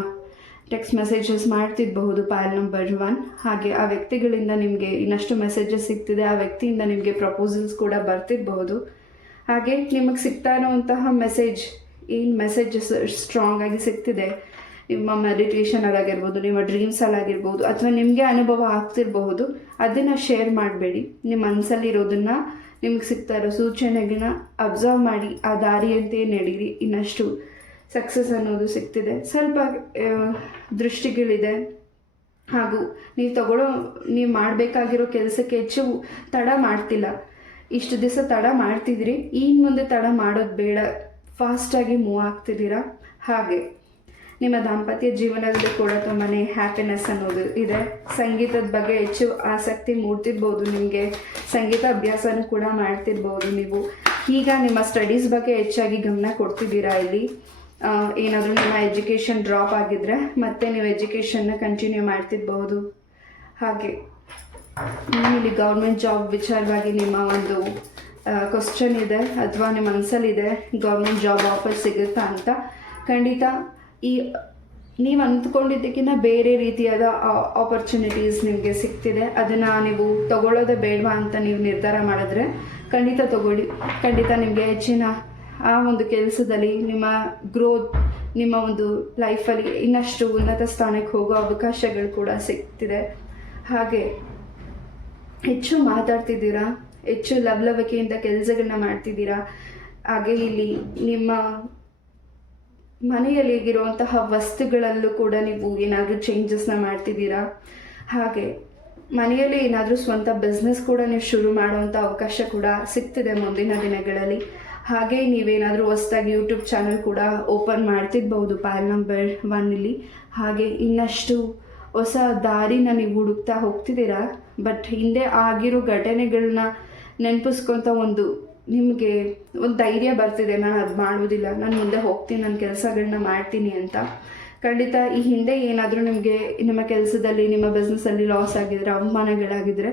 ಟೆಕ್ಸ್ಟ್ ಮೆಸೇಜಸ್ ಮಾಡ್ತಿರಬಹುದು ಪಾಯಲ್ ನಂಬರ್ 1. ಹಾಗೆ ಆ ವ್ಯಕ್ತಿಗಳಿಂದ ನಿಮಗೆ ಇನ್ನಷ್ಟು ಮೆಸೇಜಸ್ ಸಿಗ್ತಿದೆ. ಆ ವ್ಯಕ್ತಿಯಿಂದ ನಿಮಗೆ ಪ್ರಪೋಸಲ್ಸ್ ಕೂಡ ಬರ್ತಿರಬಹುದು. ಹಾಗೆ ನಿಮಗೆ ಸಿಗ್ತಾ ಇರೋವಂತಹ ಮೆಸೇಜಸ್ ಸ್ಟ್ರಾಂಗ್ ಆಗಿ ಸಿಗ್ತಿದೆ. ನಿಮ್ಮ ಮೆಡಿಟೇಷನಲ್ಲಾಗಿರ್ಬೋದು, ನಿಮ್ಮ ಡ್ರೀಮ್ಸಲ್ಲಾಗಿರ್ಬೋದು, ಅಥವಾ ನಿಮಗೆ ಅನುಭವ ಆಗ್ತಿರಬಹುದು. ಅದನ್ನು ಶೇರ್ ಮಾಡಬೇಡಿ. ನಿಮ್ಮ ಮನಸ್ಸಲ್ಲಿರೋದನ್ನು, ನಿಮಗೆ ಸಿಗ್ತಾ ಇರೋ ಸೂಚನೆಗಳನ್ನ ಅಬ್ಸರ್ವ್ ಮಾಡಿ ಆ ದಾರಿಯಂತೆ ನಡೀರಿ. ಇನ್ನಷ್ಟು ಸಕ್ಸಸ್ ಅನ್ನೋದು ಸಿಗ್ತಿದೆ. ಸ್ವಲ್ಪ ದೃಷ್ಟಿಗಳಿದೆ. ಹಾಗೂ ನೀವು ಮಾಡಬೇಕಾಗಿರೋ ಕೆಲಸಕ್ಕೆ ಹೆಚ್ಚು ತಡ ಮಾಡ್ತಿಲ್ಲ. ಇಷ್ಟು ದಿವಸ ತಡ ಮಾಡ್ತಿದ್ರಿ, ಇನ್ನು ಮುಂದೆ ತಡ ಮಾಡೋದು ಬೇಡ. ಫಾಸ್ಟಾಗಿ ಮೂವ್ ಆಗ್ತಿದ್ದೀರಾ. ಹಾಗೆ ನಿಮ್ಮ ದಾಂಪತ್ಯ ಜೀವನದಲ್ಲಿ ಕೂಡ ತುಂಬಾ ಹ್ಯಾಪಿನೆಸ್ ಅನ್ನೋದು ಇದೆ. ಸಂಗೀತದ ಬಗ್ಗೆ ಹೆಚ್ಚು ಆಸಕ್ತಿ ಮೂಡ್ತಿರ್ಬೋದು, ನಿಮಗೆ ಸಂಗೀತ ಅಭ್ಯಾಸನೂ ಕೂಡ ಮಾಡ್ತಿರ್ಬೋದು ನೀವು. ಈಗ ನಿಮ್ಮ ಸ್ಟಡೀಸ್ ಬಗ್ಗೆ ಹೆಚ್ಚಾಗಿ ಗಮನ ಕೊಡ್ತಿದ್ದೀರಾ. ಇಲ್ಲಿ ಏನಾದರೂ ನಿಮ್ಮ ಎಜುಕೇಷನ್ ಡ್ರಾಪ್ ಆಗಿದ್ದರೆ ಮತ್ತೆ ನೀವು ಎಜುಕೇಷನ್ನ ಕಂಟಿನ್ಯೂ ಮಾಡ್ತಿರ್ಬೋದು. ಹಾಗೆ ಇಲ್ಲಿ ಗೌರ್ಮೆಂಟ್ ಜಾಬ್ ವಿಚಾರವಾಗಿ ನಿಮ್ಮ ಒಂದು ಕ್ವಶನ್ ಇದೆ ಅಥವಾ ನಿಮ್ಮ ಮನಸ್ಸಲ್ಲಿದೆ, ಗೌರ್ಮೆಂಟ್ ಜಾಬ್ ಆಫರ್ ಸಿಗುತ್ತಾ ಅಂತ. ಖಂಡಿತ ಈ ನೀವು ಅಂದ್ಕೊಂಡಿದ್ದಕ್ಕಿಂತ ಬೇರೆ ರೀತಿಯಾದ ಆಪರ್ಚುನಿಟೀಸ್ ನಿಮಗೆ ಸಿಗ್ತಿದೆ. ಅದನ್ನು ನೀವು ತಗೊಳ್ಳೋದೇ ಬೇಡವಾ ಅಂತ ನೀವು ನಿರ್ಧಾರ ಮಾಡಿದ್ರೆ ಖಂಡಿತ ತಗೊಳ್ಳಿ. ಖಂಡಿತ ನಿಮಗೆ ಹೆಚ್ಚಿನ ಆ ಒಂದು ಕೆಲಸದಲ್ಲಿ ನಿಮ್ಮ ಗ್ರೋತ್, ನಿಮ್ಮ ಒಂದು ಲೈಫಲ್ಲಿ ಇನ್ನಷ್ಟು ಉನ್ನತ ಸ್ಥಾನಕ್ಕೆ ಹೋಗೋ ಅವಕಾಶಗಳು ಕೂಡ ಸಿಗ್ತಿದೆ. ಹಾಗೆ ಹೆಚ್ಚು ಮಾತಾಡ್ತಿದ್ದೀರಾ, ಹೆಚ್ಚು ಲವಲವಿಕೆಯಿಂದ ಕೆಲಸಗಳನ್ನ ಮಾಡ್ತಿದ್ದೀರಾ. ಹಾಗೆ ಇಲ್ಲಿ ನಿಮ್ಮ ಮನೆಯಲ್ಲಿ ಇರುವಂತಹ ವಸ್ತುಗಳಲ್ಲೂ ಕೂಡ ನೀವು ಏನಾದರೂ ಚೇಂಜಸ್ನ ಮಾಡ್ತಿದ್ದೀರಾ. ಹಾಗೆ ಮನೆಯಲ್ಲಿ ಏನಾದರೂ ಸ್ವಂತ ಬಿಸ್ನೆಸ್ ಕೂಡ ನೀವು ಶುರು ಮಾಡುವಂಥ ಅವಕಾಶ ಕೂಡ ಸಿಗ್ತಿದೆ ಮುಂದಿನ ದಿನಗಳಲ್ಲಿ. ಹಾಗೆ ನೀವೇನಾದರೂ ಹೊಸದಾಗಿ ಯೂಟ್ಯೂಬ್ ಚಾನಲ್ ಕೂಡ ಓಪನ್ ಮಾಡ್ತಿರ್ಬೋದು ಪೈಲ್ ನಂಬರ್ 1 ಹಾಗೆ ಇನ್ನಷ್ಟು ಹೊಸ ದಾರಿನ ನೀವು ಹುಡುಕ್ತಾ ಹೋಗ್ತಿದ್ದೀರಾ. ಬಟ್ ಹಿಂದೆ ಆಗಿರೋ ಘಟನೆಗಳನ್ನ ನೆನಪಿಸ್ಕೊತ ನಿಮಗೆ ಒಂದು ಧೈರ್ಯ ಬರ್ತಿದೆ, ನಾನು ಅದು ಮಾಡೋದಿಲ್ಲ, ನಾನು ಮುಂದೆ ಹೋಗ್ತೀನಿ, ನನ್ನ ಕೆಲಸಗಳನ್ನ ಮಾಡ್ತೀನಿ ಅಂತ. ಖಂಡಿತ ಈ ಹಿಂದೆ ಏನಾದರೂ ನಿಮಗೆ ನಿಮ್ಮ ಕೆಲಸದಲ್ಲಿ, ನಿಮ್ಮ ಬಿಸ್ನೆಸ್ಸಲ್ಲಿ ಲಾಸ್ ಆಗಿದ್ರೆ, ಅವಮಾನಗಳಾಗಿದ್ದರೆ,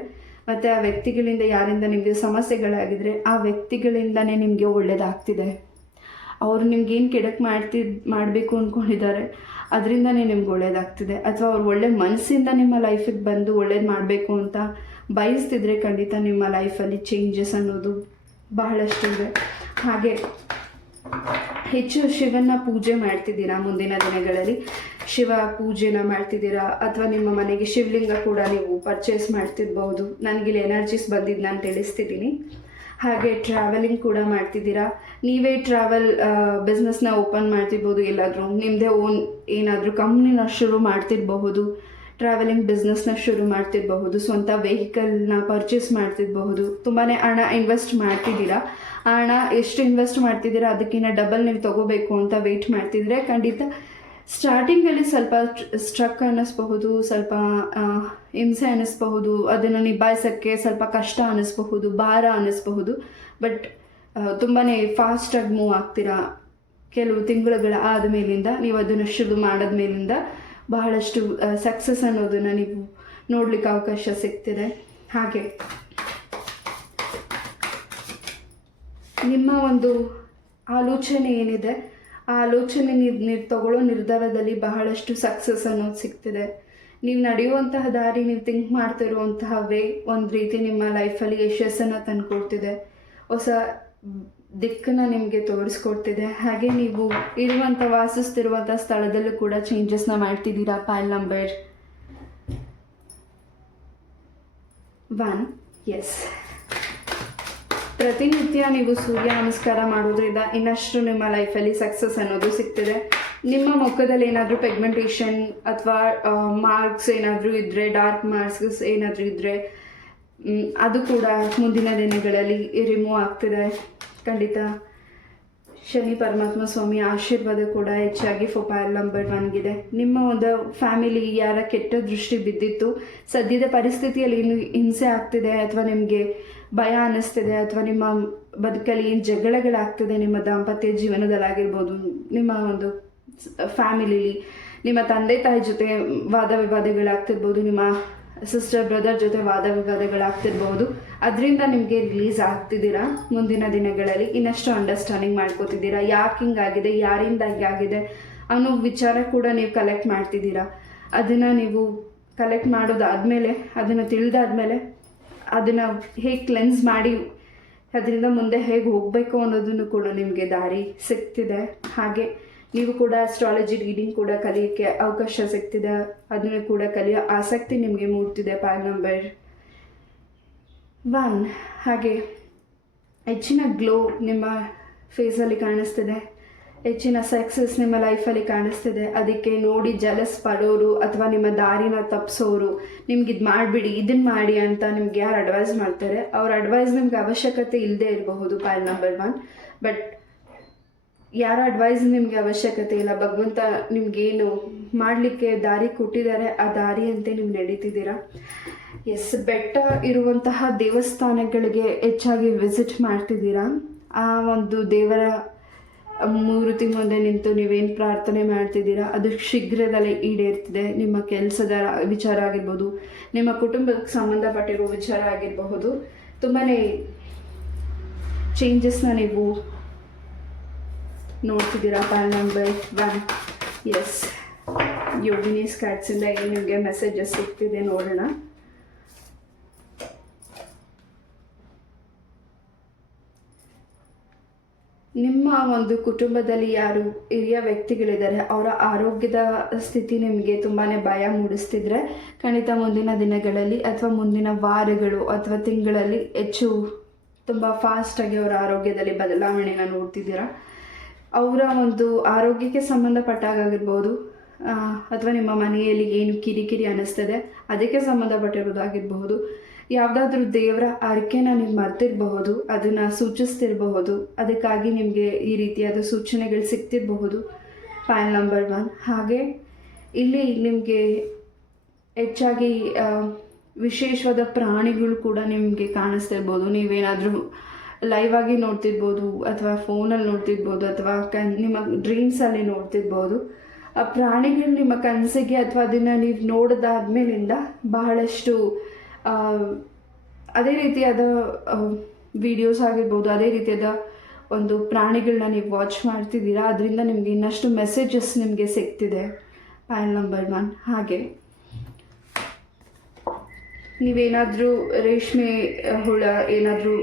ಮತ್ತು ಆ ವ್ಯಕ್ತಿಗಳಿಂದ ಯಾರಿಂದ ನಿಮಗೆ ಸಮಸ್ಯೆಗಳಾಗಿದ್ದರೆ, ಆ ವ್ಯಕ್ತಿಗಳಿಂದನೇ ನಿಮಗೆ ಒಳ್ಳೆಯದಾಗ್ತಿದೆ. ಅವರು ನಿಮ್ಗೇನು ಕೆಡಕ್ಕೆ ಮಾಡಬೇಕು ಅಂದ್ಕೊಂಡಿದ್ದಾರೆ ಅದರಿಂದನೇ ನಿಮ್ಗೆ ಒಳ್ಳೇದಾಗ್ತಿದೆ. ಅಥವಾ ಅವ್ರು ಒಳ್ಳೆ ಮನಸ್ಸಿಂದ ನಿಮ್ಮ ಲೈಫಿಗೆ ಬಂದು ಒಳ್ಳೇದು ಮಾಡಬೇಕು ಅಂತ ಬಯಸ್ತಿದ್ರೆ ಖಂಡಿತ ನಿಮ್ಮ ಲೈಫಲ್ಲಿ ಚೇಂಜಸ್ ಅನ್ನೋದು ಬಹಳಷ್ಟು ಇದೆ. ಹಾಗೆ ಹೆಚ್ಚು ಶಿವನ ಪೂಜೆ ಮಾಡ್ತಿದ್ದೀರಾ ಮುಂದಿನ ದಿನಗಳಲ್ಲಿ, ಶಿವ ಪೂಜೆನ ಮಾಡ್ತಿದ್ದೀರಾ ಅಥವಾ ನಿಮ್ಮ ಮನೆಗೆ ಶಿವಲಿಂಗ ಕೂಡ ನೀವು ಪರ್ಚೇಸ್ ಮಾಡ್ತಿರ್ಬೋದು. ನನಗಿಲ್ಲಿ ಎನರ್ಜೀಸ್ ಬಂದಿದ್ದು ನಾನು ತಿಳಿಸ್ತಿದ್ದೀನಿ. ಹಾಗೆ ಟ್ರಾವೆಲಿಂಗ್ ಕೂಡ ಮಾಡ್ತಿದ್ದೀರಾ. ನೀವೇ ಟ್ರಾವೆಲ್ ಬಿಸ್ನೆಸ್ನ ಓಪನ್ ಮಾಡ್ತಿರ್ಬೋದು, ಎಲ್ಲಾದರೂ ನಿಮ್ಮದೇ ಓನ್ ಏನಾದರೂ ಕಂಪ್ನಿನ ಶುರು ಮಾಡ್ತಿರಬಹುದು, ಟ್ರಾವೆಲಿಂಗ್ ಬಿಸ್ನೆಸ್ನ ಶುರು ಮಾಡ್ತಿರಬಹುದು, ಸ್ವಂತ ವೆಹಿಕಲ್ನ ಪರ್ಚೇಸ್ ಮಾಡ್ತಿರಬಹುದು. ತುಂಬಾ ಹಣ ಇನ್ವೆಸ್ಟ್ ಮಾಡ್ತಿದ್ದೀರಾ. ಆ ಹಣ ಎಷ್ಟು ಇನ್ವೆಸ್ಟ್ ಮಾಡ್ತಿದ್ದೀರಾ ಅದಕ್ಕಿಂತ ಡಬಲ್ ನೀವು ತೊಗೋಬೇಕು ಅಂತ ವೆಯ್ಟ್ ಮಾಡ್ತಿದ್ರೆ ಖಂಡಿತ ಸ್ಟಾರ್ಟಿಂಗಲ್ಲಿ ಸ್ವಲ್ಪ ಸ್ಟ್ರಕ್ ಅನ್ನಿಸ್ಬಹುದು, ಸ್ವಲ್ಪ ಹಿಂಸೆ ಅನ್ನಿಸ್ಬಹುದು, ಅದನ್ನು ನಿಭಾಯಿಸೋಕ್ಕೆ ಸ್ವಲ್ಪ ಕಷ್ಟ ಅನ್ನಿಸ್ಬಹುದು, ಭಾರ ಅನ್ನಿಸ್ಬಹುದು. ಬಟ್ ತುಂಬಾ ಫಾಸ್ಟಾಗಿ ಮೂವ್ ಆಗ್ತೀರಾ. ಕೆಲವು ತಿಂಗಳುಗಳ ಆದಮೇಲಿಂದ ನೀವು ಅದನ್ನು ಶುರು ಮಾಡಿದ್ಮೇಲಿಂದ ಬಹಳಷ್ಟು ಸಕ್ಸಸ್ ಅನ್ನೋದನ್ನು ನೀವು ನೋಡಲಿಕ್ಕೆ ಅವಕಾಶ ಸಿಗ್ತಿದೆ. ಹಾಗೆ ನಿಮ್ಮ ಒಂದು ಆಲೋಚನೆ ಏನಿದೆ, ಆ ಆಲೋಚನೆ ನೀವು ತಗೊಳ್ಳೋ ನಿರ್ಧಾರದಲ್ಲಿ ಬಹಳಷ್ಟು ಸಕ್ಸಸ್ ಅನ್ನೋದು ಸಿಗ್ತಿದೆ. ನೀವು ನಡೆಯುವಂತಹ ದಾರಿ, ನೀವು ಥಿಂಕ್ ಮಾಡ್ತಿರುವಂತಹ ವೇ ಒಂದು ರೀತಿ ನಿಮ್ಮ ಲೈಫಲ್ಲಿ ಯಶಸ್ಸನ್ನು ತಂದುಕೊಡ್ತಿದೆ, ಹೊಸ ದಿಕ್ಕನ್ನು ನಿಮಗೆ ತೋರಿಸ್ಕೊಡ್ತಿದೆ. ಹಾಗೆ ನೀವು ವಾಸಿಸ್ತಿರುವಂಥ ಸ್ಥಳದಲ್ಲೂ ಕೂಡ ಚೇಂಜಸ್ನ ಮಾಡ್ತಿದ್ದೀರಾ. ಪೈಲ್ ನಂಬರ್ 1 ಎಸ್. ಪ್ರತಿನಿತ್ಯ ನೀವು ಸೂರ್ಯ ನಮಸ್ಕಾರ ಮಾಡೋದ್ರಿಂದ ಇನ್ನಷ್ಟು ನಿಮ್ಮ ಲೈಫಲ್ಲಿ ಸಕ್ಸಸ್ ಅನ್ನೋದು ಸಿಗ್ತಿದೆ. ನಿಮ್ಮ ಮುಖದಲ್ಲಿ ಏನಾದರೂ ಪೆಗ್ಮೆಂಟೇಷನ್ ಅಥವಾ ಮಾರ್ಕ್ಸ್ ಏನಾದರೂ ಇದ್ದರೆ, ಡಾರ್ಕ್ ಮಾರ್ಕ್ಸ್ ಏನಾದರೂ ಇದ್ದರೆ ಅದು ಕೂಡ ಮುಂದಿನ ದಿನಗಳಲ್ಲಿ ರಿಮೂವ್ ಆಗ್ತಿದೆ. ಖಂಡಿತ ಶನಿ ಪರಮಾತ್ಮ ಸ್ವಾಮಿ ಆಶೀರ್ವಾದ ಕೂಡ ಹೆಚ್ಚಾಗಿ ಪೈಲ್ ನಂಬರ್ 1 ನಿಮ್ಮ ಒಂದು ಫ್ಯಾಮಿಲಿ ಯಾರ ಕೆಟ್ಟ ದೃಷ್ಟಿ ಬಿದ್ದಿತ್ತು, ಸದ್ಯದ ಪರಿಸ್ಥಿತಿಯಲ್ಲಿ ಏನು ಹಿಂಸೆ ಆಗ್ತಿದೆ ಅಥವಾ ನಿಮಗೆ ಭಯ ಅನ್ನಿಸ್ತಿದೆ ಅಥವಾ ನಿಮ್ಮ ಬದುಕಲ್ಲಿ ಏನು ಜಗಳಗಳಾಗ್ತಿದೆ, ನಿಮ್ಮ ದಾಂಪತ್ಯ ಜೀವನದಲ್ಲಾಗಿರ್ಬೋದು, ನಿಮ್ಮ ಒಂದು ಫ್ಯಾಮಿಲಿಲಿ ನಿಮ್ಮ ತಂದೆ ತಾಯಿ ಜೊತೆ ವಾದ ವಿವಾದಗಳಾಗ್ತಿರ್ಬೋದು, ನಿಮ್ಮ ಸಿಸ್ಟರ್ ಬ್ರದರ್ ಜೊತೆ ವಾದ ವಿವಾದಗಳಾಗ್ತಿರ್ಬೋದು, ಅದರಿಂದ ನಿಮಗೆ ರಿಲೀಸ್ ಆಗ್ತಿದ್ದೀರಾ. ಮುಂದಿನ ದಿನಗಳಲ್ಲಿ ಇನ್ನಷ್ಟು ಅಂಡರ್ಸ್ಟ್ಯಾಂಡಿಂಗ್ ಮಾಡ್ಕೋತಿದ್ದೀರಾ. ಯಾಕೆ ಹಿಂಗಾಗಿದೆ, ಯಾರಿಂದ ಹಿಂಗಾಗಿದೆ ಅನ್ನೋ ವಿಚಾರ ಕೂಡ ನೀವು ಕಲೆಕ್ಟ್ ಮಾಡ್ತಿದ್ದೀರಾ. ಅದನ್ನು ನೀವು ಕಲೆಕ್ಟ್ ಮಾಡೋದಾದಮೇಲೆ, ಅದನ್ನು ತಿಳಿದಾದ್ಮೇಲೆ ಅದನ್ನು ಹೇಗೆ ಕ್ಲೆನ್ಸ್ ಮಾಡಿ ಅದರಿಂದ ಮುಂದೆ ಹೇಗೆ ಹೋಗಬೇಕು ಅನ್ನೋದನ್ನು ಕೂಡ ನಿಮಗೆ ದಾರಿ ಸಿಗ್ತಿದೆ. ಹಾಗೆ ನೀವು ಕೂಡ ಅಸ್ಟ್ರಾಲಜಿ ರೀಡಿಂಗ್ ಕೂಡ ಕಲಿಯೋಕ್ಕೆ ಅವಕಾಶ ಸಿಗ್ತಿದೆ, ಅದನ್ನು ಕೂಡ ಕಲಿಯೋ ಆಸಕ್ತಿ ನಿಮಗೆ ಮೂಡ್ತಿದೆ. ಪೈಲ್ ನಂಬರ್ 1 ಹಾಗೆ ಹೆಚ್ಚಿನ ಗ್ಲೋ ನಿಮ್ಮ ಫೇಸಲ್ಲಿ ಕಾಣಿಸ್ತಿದೆ, ಹೆಚ್ಚಿನ ಸಕ್ಸಸ್ ನಿಮ್ಮ ಲೈಫಲ್ಲಿ ಕಾಣಿಸ್ತಿದೆ. ಅದಕ್ಕೆ ನೋಡಿ ಜಲಸ್ ಪಡೋರು ಅಥವಾ ನಿಮ್ಮ ದಾರಿನ ತಪ್ಪಿಸೋರು, ನಿಮ್ಗೆ ಇದು ಮಾಡಿಬಿಡಿ, ಇದನ್ನು ಮಾಡಿ ಅಂತ ನಿಮ್ಗೆ ಯಾರು ಅಡ್ವೈಸ್ ಮಾಡ್ತಾರೆ ಅವ್ರ ಅಡ್ವೈಸ್ ನಿಮ್ಗೆ ಅವಶ್ಯಕತೆ ಇಲ್ಲದೆ ಇರಬಹುದು. ಪೈಲ್ ನಂಬರ್ 1 ಬಟ್ ಯಾರ ಅಡ್ವೈಸ್ ನಿಮಗೆ ಅವಶ್ಯಕತೆ ಇಲ್ಲ. ಭಗವಂತ ನಿಮಗೇನು ಮಾಡಲಿಕ್ಕೆ ದಾರಿ ಕೊಟ್ಟಿದ್ದಾರೆ ಆ ದಾರಿಯಂತೆ ನೀವು ನಡೀತಿದ್ದೀರಾ. ಎಸ್, ಬೆಟ್ಟ ಇರುವಂತಹ ದೇವಸ್ಥಾನಗಳಿಗೆ ಹೆಚ್ಚಾಗಿ ವಿಸಿಟ್ ಮಾಡ್ತಿದ್ದೀರಾ. ಆ ಒಂದು ದೇವರ ಮೂರ್ತಿ ಮುಂದೆ ನಿಂತು ನೀವೇನು ಪ್ರಾರ್ಥನೆ ಮಾಡ್ತಿದ್ದೀರಾ ಅದು ಶೀಘ್ರದಲ್ಲೇ ಈಡೇರ್ತಿದೆ. ನಿಮ್ಮ ಕೆಲಸದ ವಿಚಾರ ಆಗಿರ್ಬೋದು, ನಿಮ್ಮ ಕುಟುಂಬಕ್ಕೆ ಸಂಬಂಧಪಟ್ಟಿರೋ ವಿಚಾರ ಆಗಿರಬಹುದು, ತುಂಬಾ ಚೇಂಜಸ್ನ ನೀವು ನೋಡ್ತಿದ್ದೀರಾ. PAN number 1. ಎಸ್, ಯೋಗಿನೀಸ್ ಕಾರ್ಡ್ಸಿಂದ ಏನು ನಿಮಗೆ ಮೆಸೇಜಸ್ ಸಿಗ್ತಿದೆ ನೋಡೋಣ. ನಿಮ್ಮ ಒಂದು ಕುಟುಂಬದಲ್ಲಿ ಯಾರು ಹಿರಿಯ ವ್ಯಕ್ತಿಗಳಿದ್ದಾರೆ, ಅವರ ಆರೋಗ್ಯದ ಸ್ಥಿತಿ ನಿಮಗೆ ತುಂಬಾ ಭಯ ಮೂಡಿಸ್ತಿದ್ರೆ ಖಂಡಿತ ಮುಂದಿನ ದಿನಗಳಲ್ಲಿ ಅಥವಾ ಮುಂದಿನ ವಾರಗಳು ಅಥವಾ ತಿಂಗಳಲ್ಲಿ ಹೆಚ್ಚು ತುಂಬ ಫಾಸ್ಟಾಗಿ ಅವರ ಆರೋಗ್ಯದಲ್ಲಿ ಬದಲಾವಣೆನ ನೋಡ್ತಿದ್ದೀರಾ. ಅವರ ಒಂದು ಆರೋಗ್ಯಕ್ಕೆ ಸಂಬಂಧಪಟ್ಟಾಗಿರ್ಬೋದು ಅಥವಾ ನಿಮ್ಮ ಮನೆಯಲ್ಲಿ ಏನು ಕಿರಿಕಿರಿ ಅನ್ನಿಸ್ತದೆ ಅದಕ್ಕೆ ಸಂಬಂಧಪಟ್ಟಿರೋದಾಗಿರಬಹುದು. ಯಾವುದಾದ್ರೂ ದೇವರ ಆರೈಕೆನ ನೀವು ಮರ್ತಿರಬಹುದು, ಅದನ್ನು ಸೂಚಿಸ್ತಿರಬಹುದು, ಅದಕ್ಕಾಗಿ ನಿಮಗೆ ಈ ರೀತಿಯಾದ ಸೂಚನೆಗಳು ಸಿಗ್ತಿರಬಹುದು. PAN number 1. ಹಾಗೆ ಇಲ್ಲಿ ನಿಮಗೆ ಹೆಚ್ಚಾಗಿ ವಿಶೇಷವಾದ ಪ್ರಾಣಿಗಳು ಕೂಡ ನಿಮಗೆ ಕಾಣಿಸ್ತಿರ್ಬೋದು. ನೀವೇನಾದರೂ ಲೈವ್ ಆಗಿ ನೋಡ್ತಿರ್ಬೋದು ಅಥವಾ ಫೋನಲ್ಲಿ ನೋಡ್ತಿರ್ಬೋದು ಅಥವಾ ನಿಮ್ಮ ಡ್ರೀಮ್ಸಲ್ಲಿ ನೋಡ್ತಿರ್ಬೋದು. ಆ ಪ್ರಾಣಿಗಳು ನಿಮ್ಮ ಕನಸಿಗೆ ಅಥವಾ ಅದನ್ನು ನೀವು ನೋಡಿದಾದ್ಮೇಲಿಂದ ಬಹಳಷ್ಟು ಅದೇ ರೀತಿಯಾದ ವಿಡಿಯೋಸ್ ಆಗಿರ್ಬೋದು, ಅದೇ ರೀತಿಯಾದ ಒಂದು ಪ್ರಾಣಿಗಳನ್ನ ನೀವು ವಾಚ್ ಮಾಡ್ತಿದ್ದೀರಾ. ಅದರಿಂದ ನಿಮಗೆ ಇನ್ನಷ್ಟು ಮೆಸೇಜಸ್ ನಿಮಗೆ ಸಿಗ್ತಿದೆ. PAN number 1. ಹಾಗೆ ನೀವೇನಾದರೂ ರೇಷ್ಮೆ ಹುಳ ಏನಾದರೂ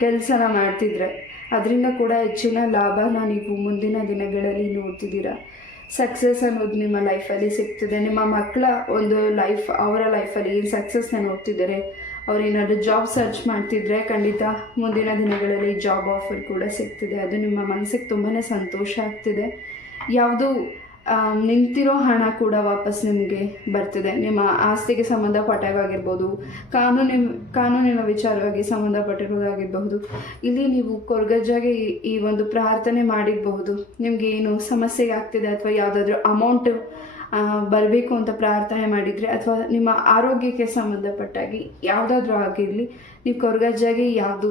ಕೆಲಸನ ಮಾಡ್ತಿದ್ರೆ ಅದರಿಂದ ಕೂಡ ಹೆಚ್ಚಿನ ಲಾಭನ ನೀವು ಮುಂದಿನ ದಿನಗಳಲ್ಲಿ ನೋಡ್ತಿದ್ದೀರಾ. ಸಕ್ಸಸ್ ಅನ್ನೋದು ನಿಮ್ಮ ಲೈಫಲ್ಲಿ ಸಿಗ್ತಿದೆ. ನಿಮ್ಮ ಮಕ್ಕಳ ಒಂದು ಲೈಫ್, ಅವರ ಲೈಫಲ್ಲಿ ಏನು ಸಕ್ಸಸ್ನ ನೋಡ್ತಿದ್ದಾರೆ, ಅವರೇನಾದರೂ ಜಾಬ್ ಸರ್ಚ್ ಮಾಡ್ತಿದ್ರೆ ಖಂಡಿತ ಮುಂದಿನ ದಿನಗಳಲ್ಲಿ ಜಾಬ್ ಆಫರ್ ಕೂಡ ಸಿಗ್ತಿದೆ. ಅದು ನಿಮ್ಮ ಮನಸ್ಸಿಗೆ ತುಂಬಾ ಸಂತೋಷ ಆಗ್ತಿದೆ. ಯಾವುದು ನಿಂತಿರೋ ಹಣ ಕೂಡ ವಾಪಸ್ ನಿಮಗೆ ಬರ್ತಿದೆ. ನಿಮ್ಮ ಆಸ್ತಿಗೆ ಸಂಬಂಧಪಟ್ಟಾಗಿರ್ಬೋದು, ಕಾನೂನಿನ ವಿಚಾರವಾಗಿ ಸಂಬಂಧಪಟ್ಟಿರೋದಾಗಿರಬಹುದು. ಇಲ್ಲಿ ನೀವು ಕೊರಗಜ್ಜಾಗೆ ಈ ಒಂದು ಪ್ರಾರ್ಥನೆ ಮಾಡಿರಬಹುದು. ನಿಮಗೆ ಏನು ಸಮಸ್ಯೆ ಆಗ್ತಿದೆ ಅಥವಾ ಯಾವುದಾದ್ರೂ ಅಮೌಂಟ್ ಬರಬೇಕು ಅಂತ ಪ್ರಾರ್ಥನೆ ಮಾಡಿದರೆ ಅಥವಾ ನಿಮ್ಮ ಆರೋಗ್ಯಕ್ಕೆ ಸಂಬಂಧಪಟ್ಟಾಗಿ ಯಾವುದಾದ್ರೂ ಆಗಿರಲಿ, ನೀವು ಕೊರಗಜ್ಜಾಗೆ ಯಾವುದು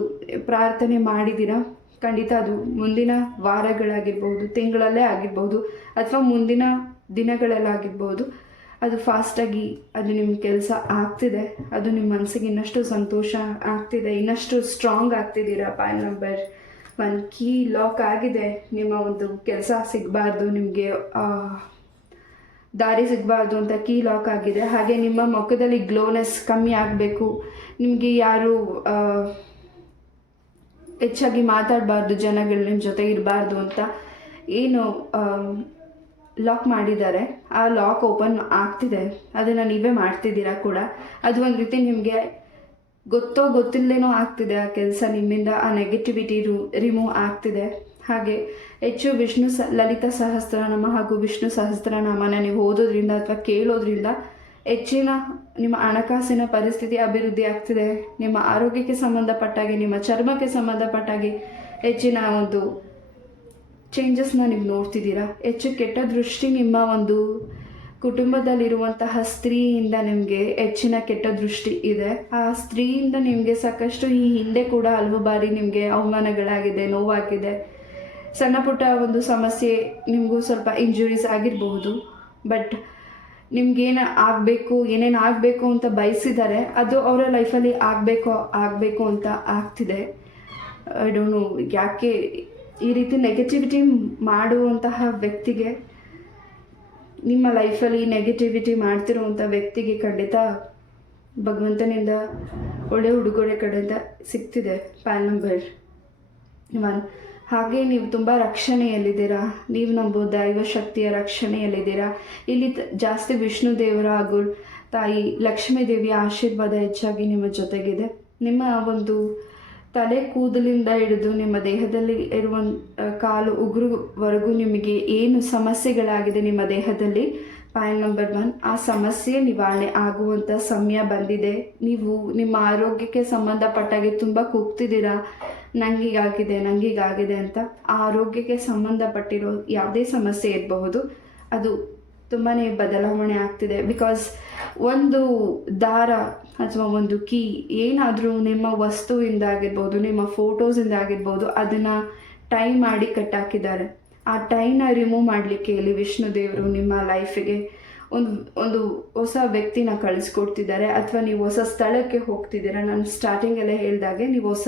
ಪ್ರಾರ್ಥನೆ ಮಾಡಿದ್ದೀರಾ ಖಂಡಿತ ಅದು ಮುಂದಿನ ವಾರಗಳಾಗಿರ್ಬೋದು, ತಿಂಗಳಲ್ಲೇ ಆಗಿರ್ಬೋದು ಅಥವಾ ಮುಂದಿನ ದಿನಗಳಲ್ಲಾಗಿರ್ಬೋದು, ಅದು ಫಾಸ್ಟಾಗಿ ಅದು ನಿಮ್ಮ ಕೆಲಸ ಆಗ್ತಿದೆ. ಅದು ನಿಮ್ಮ ಮನಸ್ಸಿಗೆ ಇನ್ನಷ್ಟು ಸಂತೋಷ ಆಗ್ತಿದೆ, ಇನ್ನಷ್ಟು ಸ್ಟ್ರಾಂಗ್ ಆಗ್ತಿದ್ದೀರಾ. ಪ್ಯಾನ್ ನಂಬರ್ 1. ಕೀ ಲಾಕ್ ಆಗಿದೆ. ನಿಮ್ಮ ಒಂದು ಕೆಲಸ ಸಿಗಬಾರ್ದು, ನಿಮಗೆ ದಾರಿ ಸಿಗಬಾರ್ದು ಅಂತ ಕೀ ಲಾಕ್ ಆಗಿದೆ. ಹಾಗೆ ನಿಮ್ಮ ಮುಖದಲ್ಲಿ ಗ್ಲೋನೆಸ್ ಕಮ್ಮಿ ಆಗಬೇಕು. ನಿಮಗೆ ಯಾರು ಹೆಚ್ಚಾಗಿ ಮಾತಾಡಬಾರ್ದು, ಜನಗಳು ನಿಮ್ಮ ಜೊತೆ ಇರಬಾರ್ದು ಅಂತ ಏನು ಲಾಕ್ ಮಾಡಿದ್ದಾರೆ ಆ ಲಾಕ್ ಓಪನ್ ಆಗ್ತಿದೆ. ಅದನ್ನು ನೀವೇ ಮಾಡ್ತಿದ್ದೀರಾ ಕೂಡ. ಅದು ಒಂದು ರೀತಿ ನಿಮಗೆ ಗೊತ್ತೋ ಗೊತ್ತಿಲ್ಲದೇನೋ ಆಗ್ತಿದೆ ಆ ಕೆಲಸ. ನಿಮ್ಮಿಂದ ಆ ನೆಗೆಟಿವಿಟಿ ರಿಮೂವ್ ಆಗ್ತಿದೆ. ಹಾಗೆ ಹೆಚ್ಚು ಲಲಿತಾ ಸಹಸ್ರನಾಮ ಹಾಗೂ ವಿಷ್ಣು ಸಹಸ್ರನಾಮನ ನೀವು ಓದೋದ್ರಿಂದ ಅಥವಾ ಕೇಳೋದ್ರಿಂದ ಹೆಚ್ಚಿನ ನಿಮ್ಮ ಹಣಕಾಸಿನ ಪರಿಸ್ಥಿತಿ ಅಭಿವೃದ್ಧಿ ಆಗ್ತಿದೆ. ನಿಮ್ಮ ಆರೋಗ್ಯಕ್ಕೆ ಸಂಬಂಧಪಟ್ಟಾಗೆ, ನಿಮ್ಮ ಚರ್ಮಕ್ಕೆ ಸಂಬಂಧಪಟ್ಟಾಗೆ ಹೆಚ್ಚಿನ ಒಂದು ಚೇಂಜಸ್ನ ನೀವು ನೋಡ್ತಿದ್ದೀರಾ. ಹೆಚ್ಚು ಕೆಟ್ಟ ದೃಷ್ಟಿ ನಿಮ್ಮ ಒಂದು ಕುಟುಂಬದಲ್ಲಿರುವಂತಹ ಸ್ತ್ರೀಯಿಂದ ನಿಮಗೆ ಹೆಚ್ಚಿನ ಕೆಟ್ಟ ದೃಷ್ಟಿ ಇದೆ. ಆ ಸ್ತ್ರೀಯಿಂದ ನಿಮಗೆ ಸಾಕಷ್ಟು ಈ ಹಿಂದೆ ಕೂಡ ಹಲವು ಬಾರಿ ನಿಮಗೆ ಅವಮಾನಗಳಾಗಿದೆ, ನೋವಾಗಿದೆ. ಸಣ್ಣ ಪುಟ್ಟ ಒಂದು ಸಮಸ್ಯೆ, ನಿಮಗೂ ಸ್ವಲ್ಪ ಇಂಜುರೀಸ್ ಆಗಿರಬಹುದು. ಬಟ್ ನಿಮ್ಗೇನು ಏನೇನು ಆಗಬೇಕು ಅಂತ ಬಯಸಿದ್ದಾರೆ ಅದು ಅವರ ಲೈಫಲ್ಲಿ ಆಗಬೇಕು ಅಂತ ಆಗ್ತಿದೆ. ಐ ಡೋಂಟ್ ನೋ ಯಾಕೆ ಈ ರೀತಿ ನೆಗೆಟಿವಿಟಿ ಮಾಡುವಂತಹ ವ್ಯಕ್ತಿಗೆ, ನಿಮ್ಮ ಲೈಫಲ್ಲಿ ನೆಗೆಟಿವಿಟಿ ಮಾಡ್ತಿರುವಂಥ ವ್ಯಕ್ತಿಗೆ ಖಂಡಿತ ಭಗವಂತನಿಂದ ಒಳ್ಳೆ ಉಡುಗೊರೆ ಕಡೆಯಿಂದ ಸಿಗ್ತಿದೆ. PAN number 1. ಹಾಗೆ ನೀವು ತುಂಬ ರಕ್ಷಣೆಯಲ್ಲಿದ್ದೀರಾ. ನೀವು ನಂಬೋ ದೈವ ಶಕ್ತಿಯ ರಕ್ಷಣೆಯಲ್ಲಿದ್ದೀರಾ. ಇಲ್ಲಿ ಜಾಸ್ತಿ ವಿಷ್ಣು ದೇವರ ಹಾಗೂ ತಾಯಿ ಲಕ್ಷ್ಮೀ ದೇವಿಯ ಆಶೀರ್ವಾದ ಹೆಚ್ಚಾಗಿ ನಿಮ್ಮ ಜೊತೆಗಿದೆ. ನಿಮ್ಮ ಒಂದು ತಲೆ ಕೂದಲಿಂದ ಹಿಡಿದು ನಿಮ್ಮ ದೇಹದಲ್ಲಿ ಇರುವ ಕಾಲು ಉಗುರುವರೆಗೂ ನಿಮಗೆ ಏನು ಸಮಸ್ಯೆಗಳಾಗಿದೆ ನಿಮ್ಮ ದೇಹದಲ್ಲಿ ಪಾಯಿಂಟ್ ನಂಬರ್ 1, ಆ ಸಮಸ್ಯೆ ನಿವಾರಣೆ ಆಗುವಂಥ ಸಮಯ ಬಂದಿದೆ. ನೀವು ನಿಮ್ಮ ಆರೋಗ್ಯಕ್ಕೆ ಸಂಬಂಧಪಟ್ಟಾಗೆ ತುಂಬ ಕೂಗ್ತಿದ್ದೀರಾ, ನಂಗೀಗಾಗಿದೆ ಅಂತ. ಆ ಆರೋಗ್ಯಕ್ಕೆ ಸಂಬಂಧಪಟ್ಟಿರೋ ಯಾವುದೇ ಸಮಸ್ಯೆ ಇರಬಹುದು, ಅದು ತುಂಬಾ ಬದಲಾವಣೆ ಆಗ್ತಿದೆ. ಬಿಕಾಸ್ ಒಂದು ದಾರ ಅಥವಾ ಒಂದು ಕೀ ಏನಾದರೂ ನಿಮ್ಮ ವಸ್ತುವಿಂದ ಆಗಿರ್ಬೋದು, ನಿಮ್ಮ ಫೋಟೋಸಿಂದ ಆಗಿರ್ಬೋದು, ಅದನ್ನು ಟೈ ಮಾಡಿ ಕಟ್ಟಾಕಿದ್ದಾರೆ. ಆ ಟೈನ ರಿಮೂವ್ ಮಾಡಲಿಕ್ಕೆ ಇಲ್ಲಿ ವಿಷ್ಣು ದೇವರು ನಿಮ್ಮ ಲೈಫಿಗೆ ಒಂದು ಹೊಸ ವ್ಯಕ್ತಿನ ಕಳಿಸ್ಕೊಡ್ತಿದ್ದಾರೆ, ಅಥವಾ ನೀವು ಹೊಸ ಸ್ಥಳಕ್ಕೆ ಹೋಗ್ತಿದ್ದೀರಾ. ನಾನು ಸ್ಟಾರ್ಟಿಂಗಲ್ಲೇ ಹೇಳಿದಾಗೆ ನೀವು ಹೊಸ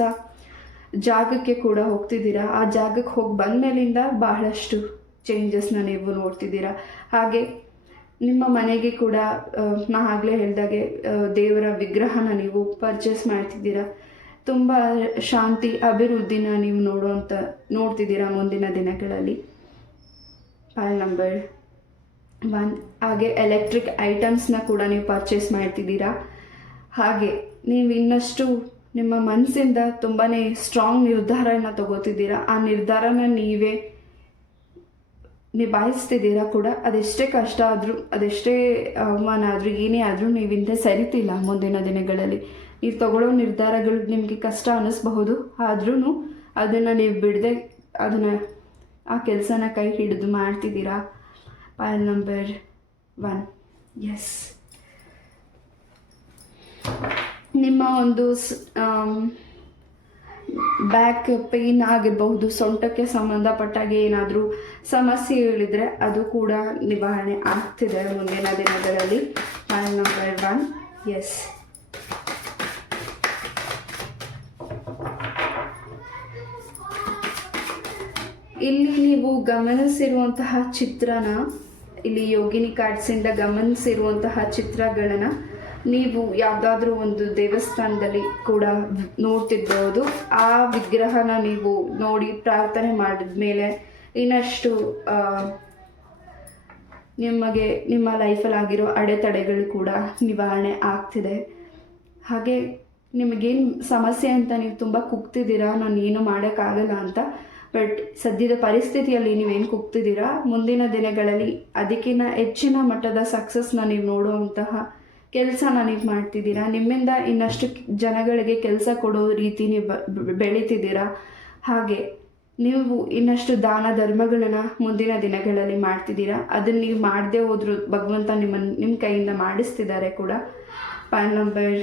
ಜಾಗಕ್ಕೆ ಕೂಡ ಹೋಗ್ತಿದ್ದೀರಾ. ಆ ಜಾಗಕ್ಕೆ ಹೋಗಿ ಬಂದಮೇಲಿಂದ ಬಹಳಷ್ಟು ಚೇಂಜಸ್ನ ನೀವು ನೋಡ್ತಿದ್ದೀರಾ. ಹಾಗೆ ನಿಮ್ಮ ಮನೆಗೆ ಕೂಡ ನಾ ಆಗಲೇ ಹೇಳಿದಾಗೆ ದೇವರ ವಿಗ್ರಹನ ನೀವು ಪರ್ಚೇಸ್ ಮಾಡ್ತಿದ್ದೀರಾ. ತುಂಬ ಶಾಂತಿ, ಅಭಿವೃದ್ಧಿನ ನೀವು ನೋಡ್ತಿದ್ದೀರಾ ಮುಂದಿನ ದಿನಗಳಲ್ಲಿ. ಪಾಯಿಂಟ್ ನಂಬರ್ 1, ಹಾಗೆ ಎಲೆಕ್ಟ್ರಿಕ್ ಐಟಮ್ಸ್ನ ಕೂಡ ನೀವು ಪರ್ಚೇಸ್ ಮಾಡ್ತಿದ್ದೀರಾ. ಹಾಗೆ ನೀವು ಇನ್ನಷ್ಟು ನಿಮ್ಮ ಮನಸ್ಸಿಂದ ತುಂಬಾ ಸ್ಟ್ರಾಂಗ್ ನಿರ್ಧಾರನ ತಗೋತಿದ್ದೀರಾ. ಆ ನಿರ್ಧಾರನ ನೀವೇ ನಿಭಾಯಿಸ್ತಿದ್ದೀರಾ ಕೂಡ. ಅದೆಷ್ಟೇ ಕಷ್ಟ ಆದರೂ, ಅದೆಷ್ಟೇ ಅವಮಾನ ಆದರೂ, ಏನೇ ಆದರೂ ನೀವು ಹಿಂದೆ ಸರಿತಿಲ್ಲ. ಮುಂದಿನ ದಿನಗಳಲ್ಲಿ ನೀವು ತಗೊಳ್ಳೋ ನಿರ್ಧಾರಗಳು ನಿಮಗೆ ಕಷ್ಟ ಅನ್ನಿಸ್ಬಹುದು, ಆದ್ರೂ ಅದನ್ನು ನೀವು ಬಿಡದೆ ಆ ಕೆಲಸನ ಕೈ ಹಿಡಿದು ಮಾಡ್ತಿದ್ದೀರಾ. ಪಾಯಿಂಟ್ ನಂಬರ್ 1, ಎಸ್, ನಿಮ್ಮ ಒಂದು ಬ್ಯಾಕ್ ಪೇಯ್ನ್ ಆಗಿರಬಹುದು, ಸೊಂಟಕ್ಕೆ ಸಂಬಂಧಪಟ್ಟಾಗೆ ಏನಾದರೂ ಸಮಸ್ಯೆಗಳಿದ್ರೆ ಅದು ಕೂಡ ನಿವಾರಣೆ ಆಗ್ತಿದೆ ಮುಂದಿನ ದಿನಗಳಲ್ಲಿ. Point number 1, yes. ಇಲ್ಲಿ ನೀವು ಗಮನಿಸಿರುವಂತಹ ಚಿತ್ರನ, ಇಲ್ಲಿ ಯೋಗಿನಿ ಕಾರ್ಡ್ಸಿಂದ ಗಮನಿಸಿರುವಂತಹ ಚಿತ್ರಗಳನ್ನು ನೀವು ಯಾವುದಾದ್ರೂ ಒಂದು ದೇವಸ್ಥಾನದಲ್ಲಿ ಕೂಡ ನೋಡ್ತಿರ್ಬೋದು. ಆ ವಿಗ್ರಹನ ನೀವು ನೋಡಿ ಪ್ರಾರ್ಥನೆ ಮಾಡಿದ ಮೇಲೆ ಇನ್ನಷ್ಟು ನಿಮಗೆ ನಿಮ್ಮ ಲೈಫಲ್ಲಿ ಆಗಿರೋ ಅಡೆತಡೆಗಳು ಕೂಡ ನಿವಾರಣೆ ಆಗ್ತಿದೆ. ಹಾಗೆ ನಿಮಗೇನು ಸಮಸ್ಯೆ ಅಂತ ನೀವು ತುಂಬ ಕುಗ್ತಿದ್ದೀರಾ, ನಾನು ಏನು ಮಾಡೋಕ್ಕಾಗಲ್ಲ ಅಂತ. ಬಟ್ ಸದ್ಯದ ಪರಿಸ್ಥಿತಿಯಲ್ಲಿ ನೀವೇನು ಕುಗ್ತಿದ್ದೀರಾ, ಮುಂದಿನ ದಿನಗಳಲ್ಲಿ ಅದಕ್ಕಿಂತ ಹೆಚ್ಚಿನ ಮಟ್ಟದ ಸಕ್ಸಸ್ನ ನೀವು ನೋಡುವಂತಹ ಕೆಲಸನ ನೀವು ಮಾಡ್ತಿದ್ದೀರಾ. ನಿಮ್ಮಿಂದ ಇನ್ನಷ್ಟು ಜನಗಳಿಗೆ ಕೆಲಸ ಕೊಡೋ ರೀತಿ ನೀವು ಬೆಳೀತಿದ್ದೀರಾ. ಹಾಗೆ ನೀವು ಇನ್ನಷ್ಟು ದಾನ ಧರ್ಮಗಳನ್ನು ಮುಂದಿನ ದಿನಗಳಲ್ಲಿ ಮಾಡ್ತಿದ್ದೀರಾ. ಅದನ್ನು ನೀವು ಮಾಡದೇ ಹೋದ್ರೂ ಭಗವಂತ ನಿಮ್ಮ ಕೈಯಿಂದ ಮಾಡಿಸ್ತಿದ್ದಾರೆ ಕೂಡ. ಪಾಯಿಂಟ್ ನಂಬರ್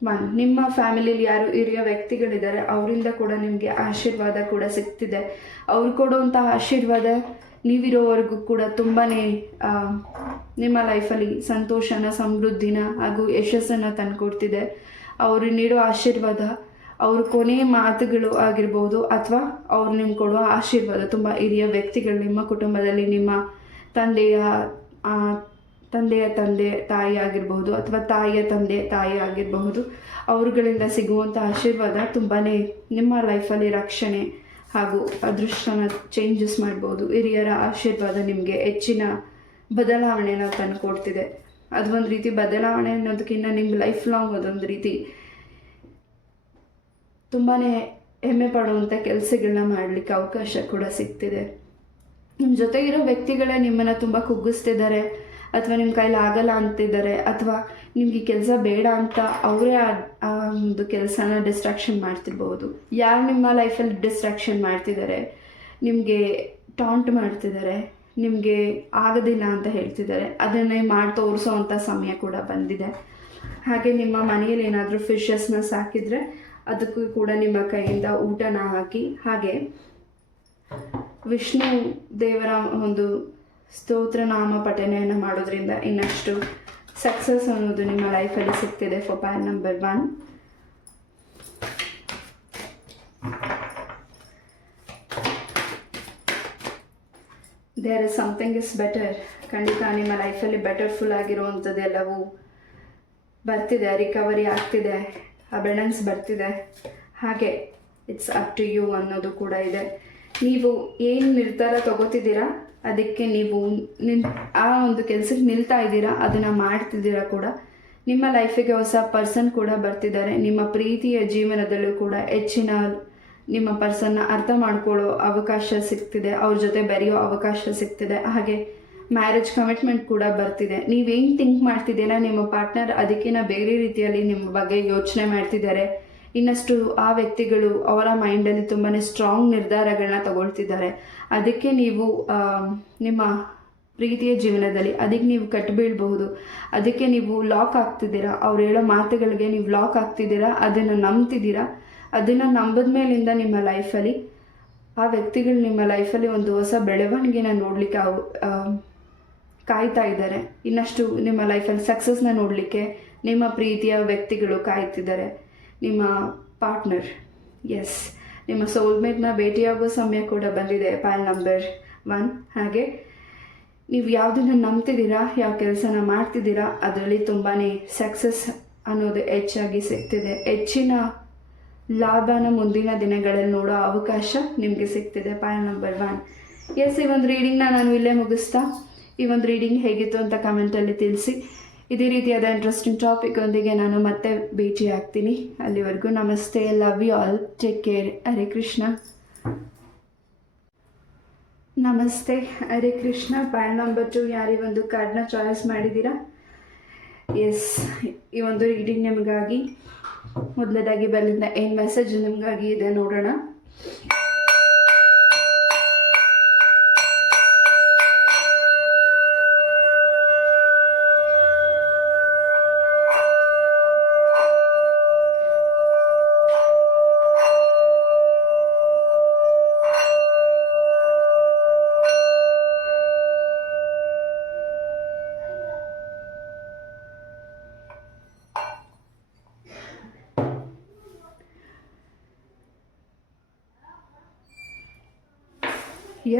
1, ನಿಮ್ಮ ಫ್ಯಾಮಿಲಿಯಲ್ಲಿ ಯಾರು ಹಿರಿಯ ವ್ಯಕ್ತಿಗಳಿದ್ದಾರೆ, ಅವರಿಂದ ಕೂಡ ನಿಮಗೆ ಆಶೀರ್ವಾದ ಕೂಡ ಸಿಗ್ತಿದೆ. ಅವ್ರು ಕೊಡುವಂಥ ಆಶೀರ್ವಾದ ನೀವಿರೋವರೆಗೂ ಕೂಡ ತುಂಬಾ ನಿಮ್ಮ ಲೈಫಲ್ಲಿ ಸಂತೋಷನ, ಸಮೃದ್ಧಿನ ಹಾಗೂ ಯಶಸ್ಸನ್ನು ತಂದುಕೊಡ್ತಿದೆ. ಅವರು ನೀಡೋ ಆಶೀರ್ವಾದ, ಅವ್ರ ಕೊನೆಯ ಮಾತುಗಳು ಆಗಿರ್ಬೋದು, ಅಥವಾ ಅವ್ರು ನಿಮ್ಗೆ ಕೊಡುವ ಆಶೀರ್ವಾದ. ತುಂಬ ಹಿರಿಯ ವ್ಯಕ್ತಿಗಳು ನಿಮ್ಮ ಕುಟುಂಬದಲ್ಲಿ, ನಿಮ್ಮ ತಂದೆಯ ತಂದೆ ತಾಯಿ ಆಗಿರಬಹುದು, ಅಥವಾ ತಾಯಿಯ ತಂದೆ ತಾಯಿ ಆಗಿರಬಹುದು, ಅವ್ರುಗಳಿಂದ ಸಿಗುವಂಥ ಆಶೀರ್ವಾದ ತುಂಬಾ ನಿಮ್ಮ ಲೈಫಲ್ಲಿ ರಕ್ಷಣೆ ಹಾಗೂ ಅದೃಷ್ಟನ ಚೇಂಜಸ್ ಮಾಡ್ಬೋದು. ಹಿರಿಯರ ಆಶೀರ್ವಾದ ನಿಮಗೆ ಹೆಚ್ಚಿನ ಬದಲಾವಣೆನ ತಂದುಕೊಡ್ತಿದೆ. ಅದು ಒಂದು ರೀತಿ ಬದಲಾವಣೆ ಅನ್ನೋದಕ್ಕಿಂತ ನಿಮ್ಮ ಲೈಫ್ ಲಾಂಗ್ ಅದೊಂದು ರೀತಿ ತುಂಬಾ ಹೆಮ್ಮೆ ಪಡುವಂಥ ಕೆಲಸಗಳನ್ನ ಮಾಡಲಿಕ್ಕೆ ಅವಕಾಶ ಕೂಡ ಸಿಗ್ತಿದೆ. ನಿಮ್ಮ ಜೊತೆಗಿರೋ ವ್ಯಕ್ತಿಗಳೇ ನಿಮ್ಮನ್ನು ತುಂಬ ಕುಗ್ಗಿಸ್ತಿದ್ದಾರೆ, ಅಥವಾ ನಿಮ್ಮ ಕೈಲಿ ಆಗಲ್ಲ ಅಂತಿದ್ದಾರೆ, ಅಥವಾ ನಿಮಗೆ ಕೆಲಸ ಬೇಡ ಅಂತ ಅವರೇ ಆ ಒಂದು ಕೆಲಸನ ಡಿಸ್ಟ್ರಾಕ್ಷನ್ ಮಾಡ್ತಿರ್ಬೋದು. ಯಾರು ನಿಮ್ಮ ಲೈಫಲ್ಲಿ ಡಿಸ್ಟ್ರಾಕ್ಷನ್ ಮಾಡ್ತಿದ್ದಾರೆ, ನಿಮಗೆ ಟಾಂಟ್ ಮಾಡ್ತಿದ್ದಾರೆ, ನಿಮಗೆ ಆಗೋದಿಲ್ಲ ಅಂತ ಹೇಳ್ತಿದ್ದಾರೆ, ಅದನ್ನೇ ಮಾಡಿ ತೋರಿಸೋ ಅಂಥ ಸಮಯ ಕೂಡ ಬಂದಿದೆ. ಹಾಗೆ ನಿಮ್ಮ ಮನೆಯಲ್ಲಿ ಏನಾದರೂ ಫಿಶಸ್ನ ಸಾಕಿದರೆ ಅದಕ್ಕೂ ಕೂಡ ನಿಮ್ಮ ಕೈಯಿಂದ ಊಟನ ಹಾಕಿ, ಹಾಗೆ ವಿಷ್ಣು ದೇವರ ಒಂದು ಸ್ತೋತ್ರನಾಮ ಪಠಣೆಯನ್ನು ಮಾಡೋದ್ರಿಂದ ಇನ್ನಷ್ಟು ಸಕ್ಸಸ್ ಅನ್ನೋದು ನಿಮ್ಮ ಲೈಫಲ್ಲಿ ಸಿಗ್ತಿದೆ. For point number 1, there is something is better. ಖಂಡಿತ ನಿಮ್ಮ ಲೈಫಲ್ಲಿ ಬೆಟರ್ಫುಲ್ ಆಗಿರುವಂಥದ್ದೆಲ್ಲವೂ ಬರ್ತಿದೆ, ರಿಕವರಿ ಆಗ್ತಿದೆ, ಅಬೆಂಡೆನ್ಸ್ ಬರ್ತಿದೆ. ಹಾಗೆ ಇಟ್ಸ್ ಅಪ್ ಟು ಯು ಅನ್ನೋದು ಕೂಡ ಇದೆ. ನೀವು ಏನು ನಿರ್ಧಾರ ತಗೋತಿದ್ದೀರಾ ಅದಕ್ಕೆ ನೀವು ಆ ಒಂದು ಕೆಲಸಕ್ಕೆ ನಿಲ್ತಾ ಇದ್ದೀರಾ, ಅದನ್ನು ಮಾಡ್ತಿದ್ದೀರಾ ಕೂಡ. ನಿಮ್ಮ ಲೈಫಿಗೆ ಹೊಸ ಪರ್ಸನ್ ಕೂಡ ಬರ್ತಿದ್ದಾರೆ. ನಿಮ್ಮ ಪ್ರೀತಿಯ ಜೀವನದಲ್ಲೂ ಕೂಡ ಹೆಚ್ಚಿನ ನಿಮ್ಮ ಪರ್ಸನ್ನ ಅರ್ಥ ಮಾಡ್ಕೊಳ್ಳೋ ಅವಕಾಶ ಸಿಗ್ತಿದೆ, ಅವ್ರ ಜೊತೆ ಬೆರೆಯೋ ಅವಕಾಶ ಸಿಗ್ತಿದೆ. ಹಾಗೆ ಮ್ಯಾರೇಜ್ ಕಮಿಟ್ಮೆಂಟ್ ಕೂಡ ಬರ್ತಿದೆ. ನೀವೇನು ಥಿಂಕ್ ಮಾಡ್ತಿದ್ದೀರಾ, ನಿಮ್ಮ ಪಾರ್ಟ್ನರ್ ಅದಕ್ಕಿಂತ ಬೇರೆ ರೀತಿಯಲ್ಲಿ ನಿಮ್ಮ ಬಗ್ಗೆ ಯೋಚನೆ ಮಾಡ್ತಿದ್ದಾರೆ. ಇನ್ನಷ್ಟು ಆ ವ್ಯಕ್ತಿಗಳು ಅವರ ಮೈಂಡಲ್ಲಿ ತುಂಬಾ ಸ್ಟ್ರಾಂಗ್ ನಿರ್ಧಾರಗಳನ್ನ ತಗೊಳ್ತಿದ್ದಾರೆ. ಅದಕ್ಕೆ ನೀವು ನಿಮ್ಮ ಪ್ರೀತಿಯ ಜೀವನದಲ್ಲಿ ಅದಕ್ಕೆ ನೀವು ಕಟ್ಟಿಬೀಳ್ಬಹುದು. ಅದಕ್ಕೆ ನೀವು ಲಾಕ್ ಆಗ್ತಿದ್ದೀರಾ, ಅವ್ರು ಹೇಳೋ ಮಾತುಗಳಿಗೆ ನೀವು ಲಾಕ್ ಆಗ್ತಿದ್ದೀರಾ, ಅದನ್ನು ನಂಬ್ತಿದ್ದೀರಾ. ಅದನ್ನು ನಂಬಿದ ಮೇಲಿಂದ ನಿಮ್ಮ ಲೈಫಲ್ಲಿ ಆ ವ್ಯಕ್ತಿಗಳು ನಿಮ್ಮ ಲೈಫಲ್ಲಿ ಒಂದು ಹೊಸ ಬೆಳವಣಿಗೆನ ನೋಡಲಿಕ್ಕೆ ಕಾಯ್ತಾ ಇದ್ದಾರೆ. ಇನ್ನಷ್ಟು ನಿಮ್ಮ ಲೈಫಲ್ಲಿ ಸಕ್ಸಸ್ನ ನೋಡಲಿಕ್ಕೆ ನಿಮ್ಮ ಪ್ರೀತಿಯ ವ್ಯಕ್ತಿಗಳು ಕಾಯ್ತಿದ್ದಾರೆ. ನಿಮ್ಮ ಪಾರ್ಟ್ನರ್, ಎಸ್, ನಿಮ್ಮ ಸೋಲ್ಮೇಟ್ನ ಭೇಟಿಯಾಗೋ ಸಮಯ ಕೂಡ ಬಂದಿದೆ, ಪೈಲ್ ನಂಬರ್ 1. ಹಾಗೆ ನೀವು ಯಾವುದನ್ನು ನಂಬ್ತಿದ್ದೀರಾ, ಯಾವ ಕೆಲಸನ ಮಾಡ್ತಿದ್ದೀರಾ, ಅದರಲ್ಲಿ ತುಂಬಾ ಸಕ್ಸಸ್ ಅನ್ನೋದು ಹೆಚ್ಚಾಗಿ ಸಿಗ್ತಿದೆ. ಹೆಚ್ಚಿನ ಲಾಭನ ಮುಂದಿನ ದಿನಗಳಲ್ಲಿ ನೋಡೋ ಅವಕಾಶ ನಿಮಗೆ ಸಿಗ್ತಿದೆ, ಪೈಲ್ ನಂಬರ್ 1. ಎಸ್, ಈ ಒಂದು ರೀಡಿಂಗ್ನ ನಾನು ಇಲ್ಲೇ ಮುಗಿಸ್ತಾ, ಈ ಒಂದು ರೀಡಿಂಗ್ ಹೇಗಿತ್ತು ಅಂತ ಕಮೆಂಟಲ್ಲಿ ತಿಳಿಸಿ. ಇದೇ ರೀತಿಯಾದ ಇಂಟ್ರೆಸ್ಟಿಂಗ್ ಟಾಪಿಕ್ ಒಂದಿಗೆ ನಾನು ಮತ್ತೆ ಭೇಟಿ ಆಗ್ತೀನಿ. ಅಲ್ಲಿವರೆಗೂ ನಮಸ್ತೆ, love you all, take care. Hare Krishna. ನಮಸ್ತೆ, ಹರೇ ಕೃಷ್ಣ. ಪೈಲ್ ನಂಬರ್ 2 ಯಾರು ಈ ಒಂದು ಕಾರ್ಡ್ನ ಚಾಯ್ಸ್ ಮಾಡಿದ್ದೀರಾ? ಎಸ್, ಈ ಒಂದು ರೀಡಿಂಗ್ ನಿಮಗಾಗಿ ಮೊದಲದಾಗಿ ಬಂದಿದ್ದ ಏನು ಮೆಸೇಜ್ ನಿಮಗಾಗಿ ಇದೆ ನೋಡೋಣ.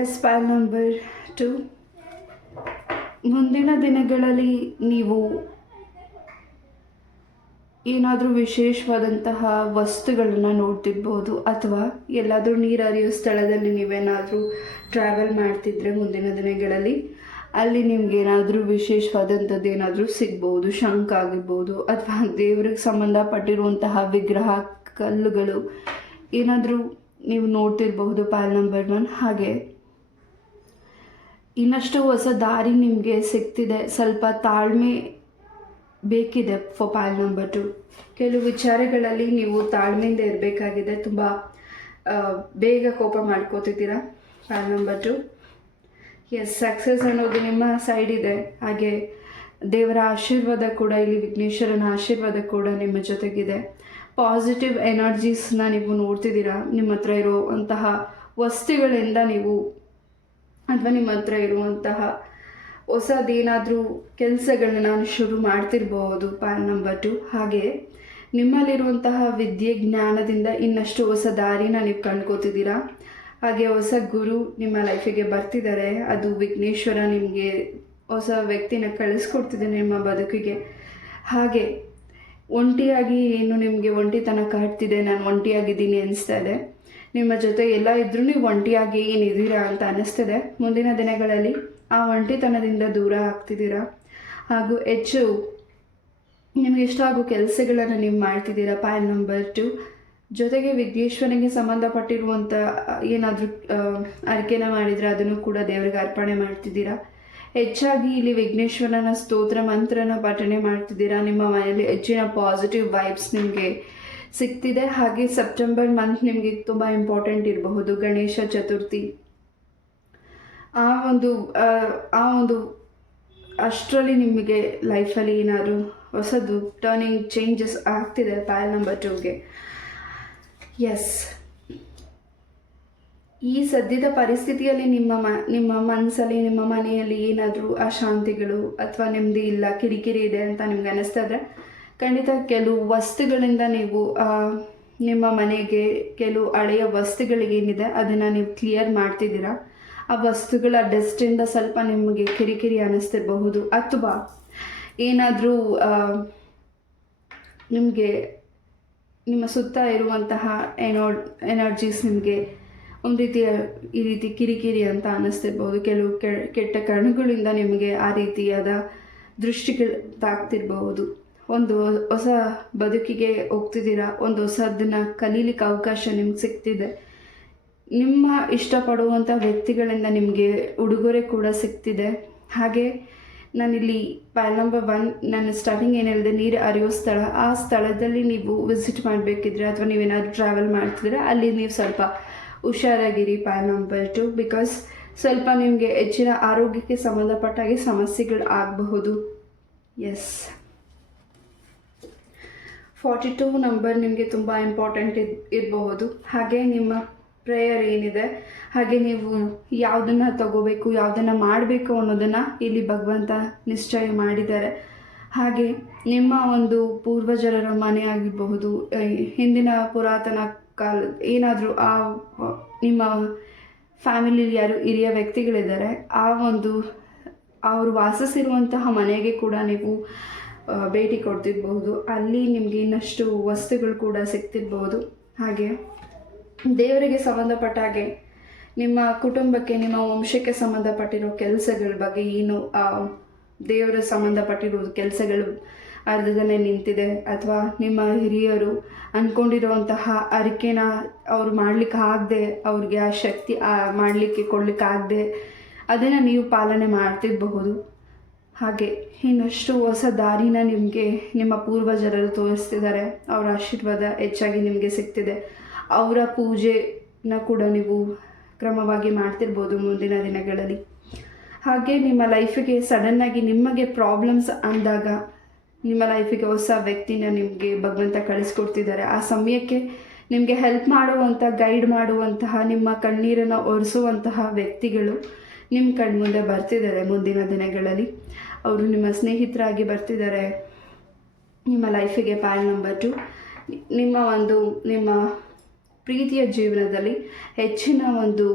ಎಸ್, ಪೈಲ್ ನಂಬರ್ 2, ಮುಂದಿನ ದಿನಗಳಲ್ಲಿ ನೀವು ಏನಾದರೂ ವಿಶೇಷವಾದಂತಹ ವಸ್ತುಗಳನ್ನು ನೋಡ್ತಿರ್ಬೋದು, ಅಥವಾ ಎಲ್ಲಾದರೂ ನೀರು ಹರಿಯೋ ಸ್ಥಳದಲ್ಲಿ ನೀವೇನಾದರೂ ಟ್ರಾವೆಲ್ ಮಾಡ್ತಿದ್ರೆ ಮುಂದಿನ ದಿನಗಳಲ್ಲಿ ಅಲ್ಲಿ ನಿಮ್ಗೇನಾದರೂ ವಿಶೇಷವಾದಂಥದ್ದು ಏನಾದರೂ ಸಿಗ್ಬೋದು. ಶಂಖ ಆಗಿರ್ಬೋದು, ಅಥವಾ ದೇವ್ರಿಗೆ ಸಂಬಂಧಪಟ್ಟಿರುವಂತಹ ವಿಗ್ರಹ, ಕಲ್ಲುಗಳು ಏನಾದರೂ ನೀವು ನೋಡ್ತಿರಬಹುದು, ಪೈಲ್ ನಂಬರ್ 1. ಹಾಗೆ ಇನ್ನಷ್ಟು ಹೊಸ ದಾರಿ ನಿಮಗೆ ಸಿಗ್ತಿದೆ. ಸ್ವಲ್ಪ ತಾಳ್ಮೆ ಬೇಕಿದೆ ಫಾರ್ ಪೈಲ್ ನಂಬರ್ 2. ಕೆಲವು ವಿಚಾರಗಳಲ್ಲಿ ನೀವು ತಾಳ್ಮೆಯಿಂದ ಇರಬೇಕಾಗಿದೆ. ತುಂಬ ಬೇಗ ಕೋಪ ಮಾಡ್ಕೋತಿದ್ದೀರಾ, ಪೈಲ್ ನಂಬರ್ 2. ಎಸ್, ಸಕ್ಸಸ್ ಅನ್ನೋದು ನಿಮ್ಮ ಸೈಡ್ ಇದೆ. ಹಾಗೆ ದೇವರ ಆಶೀರ್ವಾದ ಕೂಡ, ಇಲ್ಲಿ ವಿಘ್ನೇಶ್ವರನ ಆಶೀರ್ವಾದ ಕೂಡ ನಿಮ್ಮ ಜೊತೆಗಿದೆ. ಪಾಸಿಟಿವ್ ಎನರ್ಜೀಸ್ನ ನೀವು ನೋಡ್ತಿದ್ದೀರಾ. ನಿಮ್ಮ ಹತ್ರ ಇರುವಂತಹ ವಸ್ತುಗಳಿಂದ ನೀವು, ಅಥವಾ ನಿಮ್ಮ ಹತ್ರ ಇರುವಂತಹ ಹೊಸದೇನಾದರೂ ಕೆಲಸಗಳನ್ನ ನಾನು ಶುರು ಮಾಡ್ತಿರ್ಬೋದು, ಪೈಲ್ ನಂಬರ್ 2. ಹಾಗೆ ನಿಮ್ಮಲ್ಲಿರುವಂತಹ ವಿದ್ಯೆ, ಜ್ಞಾನದಿಂದ ಇನ್ನಷ್ಟು ಹೊಸ ದಾರಿನ ನೀವು ಕಂಡ್ಕೋತಿದ್ದೀರಾ. ಹಾಗೆ ಹೊಸ ಗುರು ನಿಮ್ಮ ಲೈಫಿಗೆ ಬರ್ತಿದ್ದಾರೆ. ಅದು ವಿಘ್ನೇಶ್ವರ ನಿಮಗೆ ಹೊಸ ವ್ಯಕ್ತಿನ ಕಳಿಸ್ಕೊಡ್ತಿದ್ದಾನೆ ನಿಮ್ಮ ಬದುಕಿಗೆ. ಹಾಗೆ ಒಂಟಿಯಾಗಿ ಏನು ನಿಮಗೆ ಒಂಟಿತನ ಕಾಡ್ತಿದೆ, ನಾನು ಒಂಟಿಯಾಗಿದ್ದೀನಿ ಅನಿಸ್ತಾ ಇದೆ. ನಿಮ್ಮ ಜೊತೆ ಎಲ್ಲ ಇದ್ರೂ ನೀವು ಒಂಟಿಯಾಗಿ ಏನಿದ್ದೀರಾ ಅಂತ ಅನ್ನಿಸ್ತಿದೆ. ಮುಂದಿನ ದಿನಗಳಲ್ಲಿ ಆ ಒಂಟಿತನದಿಂದ ದೂರ ಆಗ್ತಿದ್ದೀರಾ. ಹಾಗೂ ಹೆಚ್ಚು ನಿಮಗೆ ಇಷ್ಟ ಆಗೋ ಕೆಲಸಗಳನ್ನು ನೀವು ಮಾಡ್ತಿದ್ದೀರಾ, ಪೈಲ್ ನಂಬರ್ 2. ಜೊತೆಗೆ ವಿಘ್ನೇಶ್ವರನಿಗೆ ಸಂಬಂಧಪಟ್ಟಿರುವಂಥ ಏನಾದರೂ ಅರ್ಕೆನ ಮಾಡಿದರೆ ಅದನ್ನು ಕೂಡ ದೇವರಿಗೆ ಅರ್ಪಣೆ ಮಾಡ್ತಿದ್ದೀರಾ. ಹೆಚ್ಚಾಗಿ ಇಲ್ಲಿ ವಿಘ್ನೇಶ್ವರನ ಸ್ತೋತ್ರ ಮಂತ್ರನ ಪಠನೆ ಮಾಡ್ತಿದ್ದೀರಾ. ನಿಮ್ಮ ಮನೆಯಲ್ಲಿ ಹೆಚ್ಚಿನ ಪಾಸಿಟಿವ್ ವೈಬ್ಸ್ ನಿಮಗೆ ಸಿಗ್ತಿದೆ. ಹಾಗೆ ಸೆಪ್ಟೆಂಬರ್ ಮಂತ್ ನಿಮಗೆ ತುಂಬ ಇಂಪಾರ್ಟೆಂಟ್ ಇರಬಹುದು. ಗಣೇಶ ಚತುರ್ಥಿ, ಆ ಒಂದು ಅಷ್ಟರಲ್ಲಿ ನಿಮಗೆ ಲೈಫಲ್ಲಿ ಏನಾದರೂ ಹೊಸದು ಟರ್ನಿಂಗ್ ಚೇಂಜಸ್ ಆಗ್ತಿದೆ, ಪೈಲ್ ನಂಬರ್ 2ಗೆ. ಎಸ್, ಈ ಸದ್ಯದ ಪರಿಸ್ಥಿತಿಯಲ್ಲಿ ನಿಮ್ಮ ಮನಸ್ಸಲ್ಲಿ, ನಿಮ್ಮ ಮನೆಯಲ್ಲಿ ಏನಾದರೂ ಅಶಾಂತಿಗಳು ಅಥವಾ ನೆಮ್ಮದಿ ಇಲ್ಲ, ಕಿರಿಕಿರಿ ಇದೆ ಅಂತ ನಿಮ್ಗೆ ಅನ್ನಿಸ್ತಾ ಇದ್ರೆ ಖಂಡಿತ ಕೆಲವು ವಸ್ತುಗಳಿಂದ ನೀವು ನಿಮ್ಮ ಮನೆಗೆ ಕೆಲವು ಹಳೆಯ ವಸ್ತುಗಳಿಗೇನಿದೆ ಅದನ್ನು ನೀವು ಕ್ಲಿಯರ್ ಮಾಡ್ತಿದ್ದೀರಾ. ಆ ವಸ್ತುಗಳ ಡಸ್ಟಿಂದ ಸ್ವಲ್ಪ ನಿಮಗೆ ಕಿರಿಕಿರಿ ಅನ್ನಿಸ್ತಿರಬಹುದು. ಅಥವಾ ಏನಾದರೂ ನಿಮಗೆ ನಿಮ್ಮ ಸುತ್ತ ಇರುವಂತಹ ಎನರ್ಜೀಸ್ ನಿಮಗೆ ಒಂದು ರೀತಿಯ ಈ ರೀತಿ ಕಿರಿಕಿರಿ ಅಂತ ಅನ್ನಿಸ್ತಿರ್ಬೋದು. ಕೆಲವು ಕೆಟ್ಟ ಕಣ್ಣುಗಳಿಂದ ನಿಮಗೆ ಆ ರೀತಿಯಾದ ದೃಷ್ಟಿಗಳು ತಾಗ್ತಿರ್ಬಹುದು. ಒಂದು ಹೊಸ ಬದುಕಿಗೆ ಹೋಗ್ತಿದ್ದೀರಾ, ಒಂದು ಹೊಸದನ್ನು ಕಲೀಲಿಕ್ಕೆ ಅವಕಾಶ ನಿಮ್ಗೆ ಸಿಗ್ತಿದೆ. ನಿಮ್ಮ ಇಷ್ಟಪಡುವಂಥ ವ್ಯಕ್ತಿಗಳಿಂದ ನಿಮಗೆ ಉಡುಗೊರೆ ಕೂಡ ಸಿಗ್ತಿದೆ. ಹಾಗೆ ನಾನಿಲ್ಲಿ ಫೈಲ್ ನಂಬರ್ 1 ನಾನು ಸ್ಟಾರ್ಟಿಂಗ್ ಏನು ಹೇಳಿದೆ, ನೀರು ಹರಿಯೋ ಸ್ಥಳ, ಆ ಸ್ಥಳದಲ್ಲಿ ನೀವು ವಿಸಿಟ್ ಮಾಡಬೇಕಿದ್ರೆ ಅಥವಾ ನೀವೇನಾದರೂ ಟ್ರಾವೆಲ್ ಮಾಡ್ತಿದ್ರೆ ಅಲ್ಲಿ ನೀವು ಸ್ವಲ್ಪ ಹುಷಾರಾಗಿರಿ. ಫೈಲ್ ನಂಬರ್ 2 ಬಿಕಾಸ್ ಸ್ವಲ್ಪ ನಿಮಗೆ ಹೆಚ್ಚಿನ ಆರೋಗ್ಯಕ್ಕೆ ಸಂಬಂಧಪಟ್ಟಾಗೆ ಸಮಸ್ಯೆಗಳು ಆಗಬಹುದು. ಎಸ್, 42 ನಂಬರ್ ನಿಮಗೆ ತುಂಬ ಇಂಪಾರ್ಟೆಂಟ್ ಇರಬಹುದು. ಹಾಗೆ ನಿಮ್ಮ ಪ್ರೇಯರ್ ಏನಿದೆ, ಹಾಗೆ ನೀವು ಯಾವುದನ್ನು ತಗೋಬೇಕು, ಯಾವುದನ್ನು ಮಾಡಬೇಕು ಅನ್ನೋದನ್ನು ಇಲ್ಲಿ ಭಗವಂತ ನಿಶ್ಚಯ ಮಾಡಿದ್ದಾರೆ. ಹಾಗೆ ನಿಮ್ಮ ಒಂದು ಪೂರ್ವಜರರ ಮನೆ ಆಗಿರಬಹುದು, ಹಿಂದಿನ ಪುರಾತನ ಕಾಲ ಏನಾದರೂ ನಿಮ್ಮ ಫ್ಯಾಮಿಲಿಯಲ್ಲಿ ಯಾರು ಹಿರಿಯ ವ್ಯಕ್ತಿಗಳಿದ್ದಾರೆ, ಅವರು ವಾಸಿಸಿರುವಂತಹ ಮನೆಗೆ ಕೂಡ ನೀವು ಭೇಟಿ ಕೊಡ್ತಿರ್ಬಹುದು. ಅಲ್ಲಿ ನಿಮಗೆ ಇನ್ನಷ್ಟು ವಸ್ತುಗಳು ಕೂಡ ಸಿಗ್ತಿರ್ಬೋದು. ಹಾಗೆ ದೇವರಿಗೆ ಸಂಬಂಧಪಟ್ಟ ಹಾಗೆ ನಿಮ್ಮ ಕುಟುಂಬಕ್ಕೆ, ನಿಮ್ಮ ವಂಶಕ್ಕೆ ಸಂಬಂಧಪಟ್ಟಿರೋ ಕೆಲಸಗಳ ಬಗ್ಗೆ ಏನು ದೇವರ ಸಂಬಂಧಪಟ್ಟಿರೋ ಕೆಲಸಗಳು ಅರ್ಧದಲ್ಲೇ ನಿಂತಿದೆ, ಅಥವಾ ನಿಮ್ಮ ಹಿರಿಯರು ಅಂದ್ಕೊಂಡಿರುವಂತಹ ಅರಿಕೆನ ಅವ್ರು ಮಾಡಲಿಕ್ಕೆ ಆಗದೆ, ಅವ್ರಿಗೆ ಆ ಶಕ್ತಿ ಮಾಡಲಿಕ್ಕೆ ಕೊಡಲಿಕ್ಕಾಗದೆ ಅದನ್ನು ನೀವು ಪಾಲನೆ ಮಾಡ್ತಿರಬಹುದು. ಹಾಗೆ ಇನ್ನಷ್ಟು ಹೊಸ ದಾರಿನ ನಿಮಗೆ ನಿಮ್ಮ ಪೂರ್ವಜರರು ತೋರಿಸ್ತಿದ್ದಾರೆ. ಅವರ ಆಶೀರ್ವಾದ ಹೆಚ್ಚಾಗಿ ನಿಮಗೆ ಸಿಗ್ತಿದೆ. ಅವರ ಪೂಜೆನ ಕೂಡ ನೀವು ಕ್ರಮವಾಗಿ ಮಾಡ್ತಿರ್ಬೋದು ಮುಂದಿನ ದಿನಗಳಲ್ಲಿ. ಹಾಗೆ ನಿಮ್ಮ ಲೈಫಿಗೆ ಸಡನ್ನಾಗಿ ನಿಮಗೆ ಪ್ರಾಬ್ಲಮ್ಸ್ ಅಂದಾಗ ನಿಮ್ಮ ಲೈಫಿಗೆ ಹೊಸ ವ್ಯಕ್ತಿನ ನಿಮಗೆ ಭಗವಂತ ಕಳಿಸ್ಕೊಡ್ತಿದ್ದಾರೆ. ಆ ಸಮಯಕ್ಕೆ ನಿಮಗೆ ಹೆಲ್ಪ್ ಮಾಡುವಂಥ, ಗೈಡ್ ಮಾಡುವಂತಹ, ನಿಮ್ಮ ಕಣ್ಣೀರನ್ನು ಒರೆಸುವಂತಹ ವ್ಯಕ್ತಿಗಳು ನಿಮ್ಮ ಕಣ್ಮುಂದೆ ಬರ್ತಿದ್ದಾರೆ ಮುಂದಿನ ದಿನಗಳಲ್ಲಿ. ಅವರು ನಿಮ್ಮ ಸ್ನೇಹಿತರಾಗಿ ಬರ್ತಿದ್ದಾರೆ ನಿಮ್ಮ ಲೈಫಿಗೆ. ಫೈಲ್ ನಂಬರ್ 2 ನಿಮ್ಮ ಪ್ರೀತಿಯ ಜೀವನದಲ್ಲಿ ಹೆಚ್ಚಿನ ಒಂದು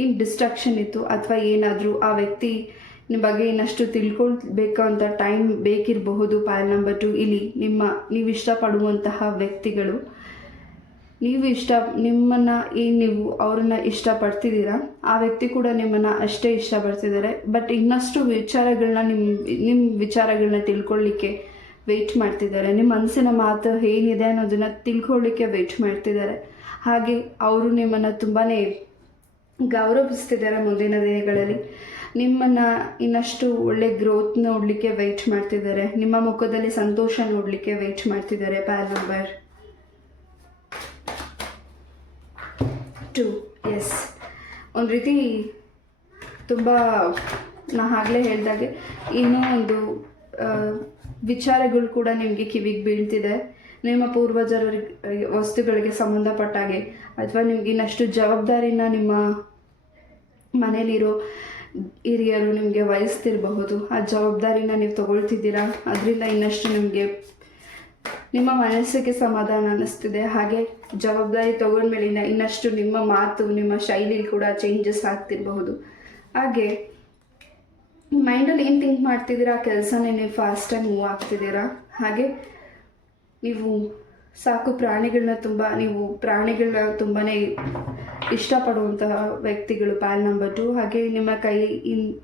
ಏನು ಡಿಸ್ಟ್ರಾಕ್ಷನ್ ಇತ್ತು, ಅಥವಾ ಏನಾದರೂ ಆ ವ್ಯಕ್ತಿ ನಿಮ್ಮ ಬಗ್ಗೆ ಇನ್ನಷ್ಟು ತಿಳ್ಕೊಳ್ಬೇಕು ಅಂತ ಟೈಮ್ ಬೇಕಿರಬಹುದು. ಫೈಲ್ ನಂಬರ್ 2 ಇಲ್ಲಿ ನೀವು ಇಷ್ಟಪಡುವಂತಹ ವ್ಯಕ್ತಿಗಳು, ನಿಮ್ಮನ್ನು ನೀವು ಅವ್ರನ್ನ ಇಷ್ಟಪಡ್ತಿದ್ದೀರಾ, ಆ ವ್ಯಕ್ತಿ ಕೂಡ ನಿಮ್ಮನ್ನು ಅಷ್ಟೇ ಇಷ್ಟಪಡ್ತಿದ್ದಾರೆ. ಬಟ್ ಇನ್ನಷ್ಟು ವಿಚಾರಗಳನ್ನ ನಿಮ್ಮ ವಿಚಾರಗಳನ್ನ ತಿಳ್ಕೊಳ್ಳಿಕ್ಕೆ ವೆಯ್ಟ್ ಮಾಡ್ತಿದ್ದಾರೆ. ನಿಮ್ಮ ಮನಸ್ಸಿನ ಮಾತು ಏನಿದೆ ಅನ್ನೋದನ್ನು ತಿಳ್ಕೊಳ್ಳಿಕ್ಕೆ ವೆಯ್ಟ್ ಮಾಡ್ತಿದ್ದಾರೆ. ಹಾಗೆ ಅವರು ನಿಮ್ಮನ್ನು ತುಂಬಾ ಗೌರವಿಸ್ತಿದ್ದಾರೆ ಮುಂದಿನ ದಿನಗಳಲ್ಲಿ. ನಿಮ್ಮನ್ನು ಇನ್ನಷ್ಟು ಒಳ್ಳೆ ಗ್ರೋತ್ ನೋಡಲಿಕ್ಕೆ ವೆಯ್ಟ್ ಮಾಡ್ತಿದ್ದಾರೆ. ನಿಮ್ಮ ಮುಖದಲ್ಲಿ ಸಂತೋಷ ನೋಡಲಿಕ್ಕೆ ವೆಯ್ಟ್ ಮಾಡ್ತಿದ್ದಾರೆ. File number 2. ಎಸ್, ಒಂದು ರೀತಿ ತುಂಬ ಆಗಲೇ ಹೇಳಿದಾಗೆ ಇನ್ನೂ ಒಂದು ವಿಚಾರಗಳು ಕೂಡ ನಿಮಗೆ ಕಿವಿಗೆ ಬೀಳ್ತಿದೆ. ನಿಮ್ಮ ಪೂರ್ವಜರ ವಸ್ತುಗಳಿಗೆ ಸಂಬಂಧಪಟ್ಟಾಗೆ, ಅಥವಾ ನಿಮ್ಗೆ ಇನ್ನಷ್ಟು ಜವಾಬ್ದಾರಿನ ನಿಮ್ಮ ಮನೇಲಿರೋ ಹಿರಿಯರು ನಿಮಗೆ ವಹಿಸ್ತಿರಬಹುದು. ಆ ಜವಾಬ್ದಾರಿನ ನೀವು ತಗೊಳ್ತಿದ್ದೀರಾ, ಅದರಿಂದ ಇನ್ನಷ್ಟು ನಿಮಗೆ ನಿಮ್ಮ ಮನಸ್ಸಿಗೆ ಸಮಾಧಾನ ಅನ್ನಿಸ್ತಿದೆ. ಹಾಗೆ ಜವಾಬ್ದಾರಿ ತಗೊಂಡ್ಮೇಲಿಂದ ಇನ್ನಷ್ಟು ನಿಮ್ಮ ಮಾತು, ನಿಮ್ಮ ಶೈಲಿ ಕೂಡ ಚೇಂಜಸ್ ಆಗ್ತಿರಬಹುದು. ಹಾಗೆ ಮೈಂಡಲ್ಲಿ ಏನು ಥಿಂಕ್ ಮಾಡ್ತಿದ್ದೀರಾ, ಆ ಕೆಲಸನೇ ನೀವು ಫಾಸ್ಟಾಗಿ ಮೂವ್ ಆಗ್ತಿದ್ದೀರಾ. ಹಾಗೆ ನೀವು ಸಾಕು ಪ್ರಾಣಿಗಳನ್ನ ತುಂಬಾ ಇಷ್ಟಪಡುವಂತಹ ವ್ಯಕ್ತಿಗಳು. File number 2. ಹಾಗೆ ನಿಮ್ಮ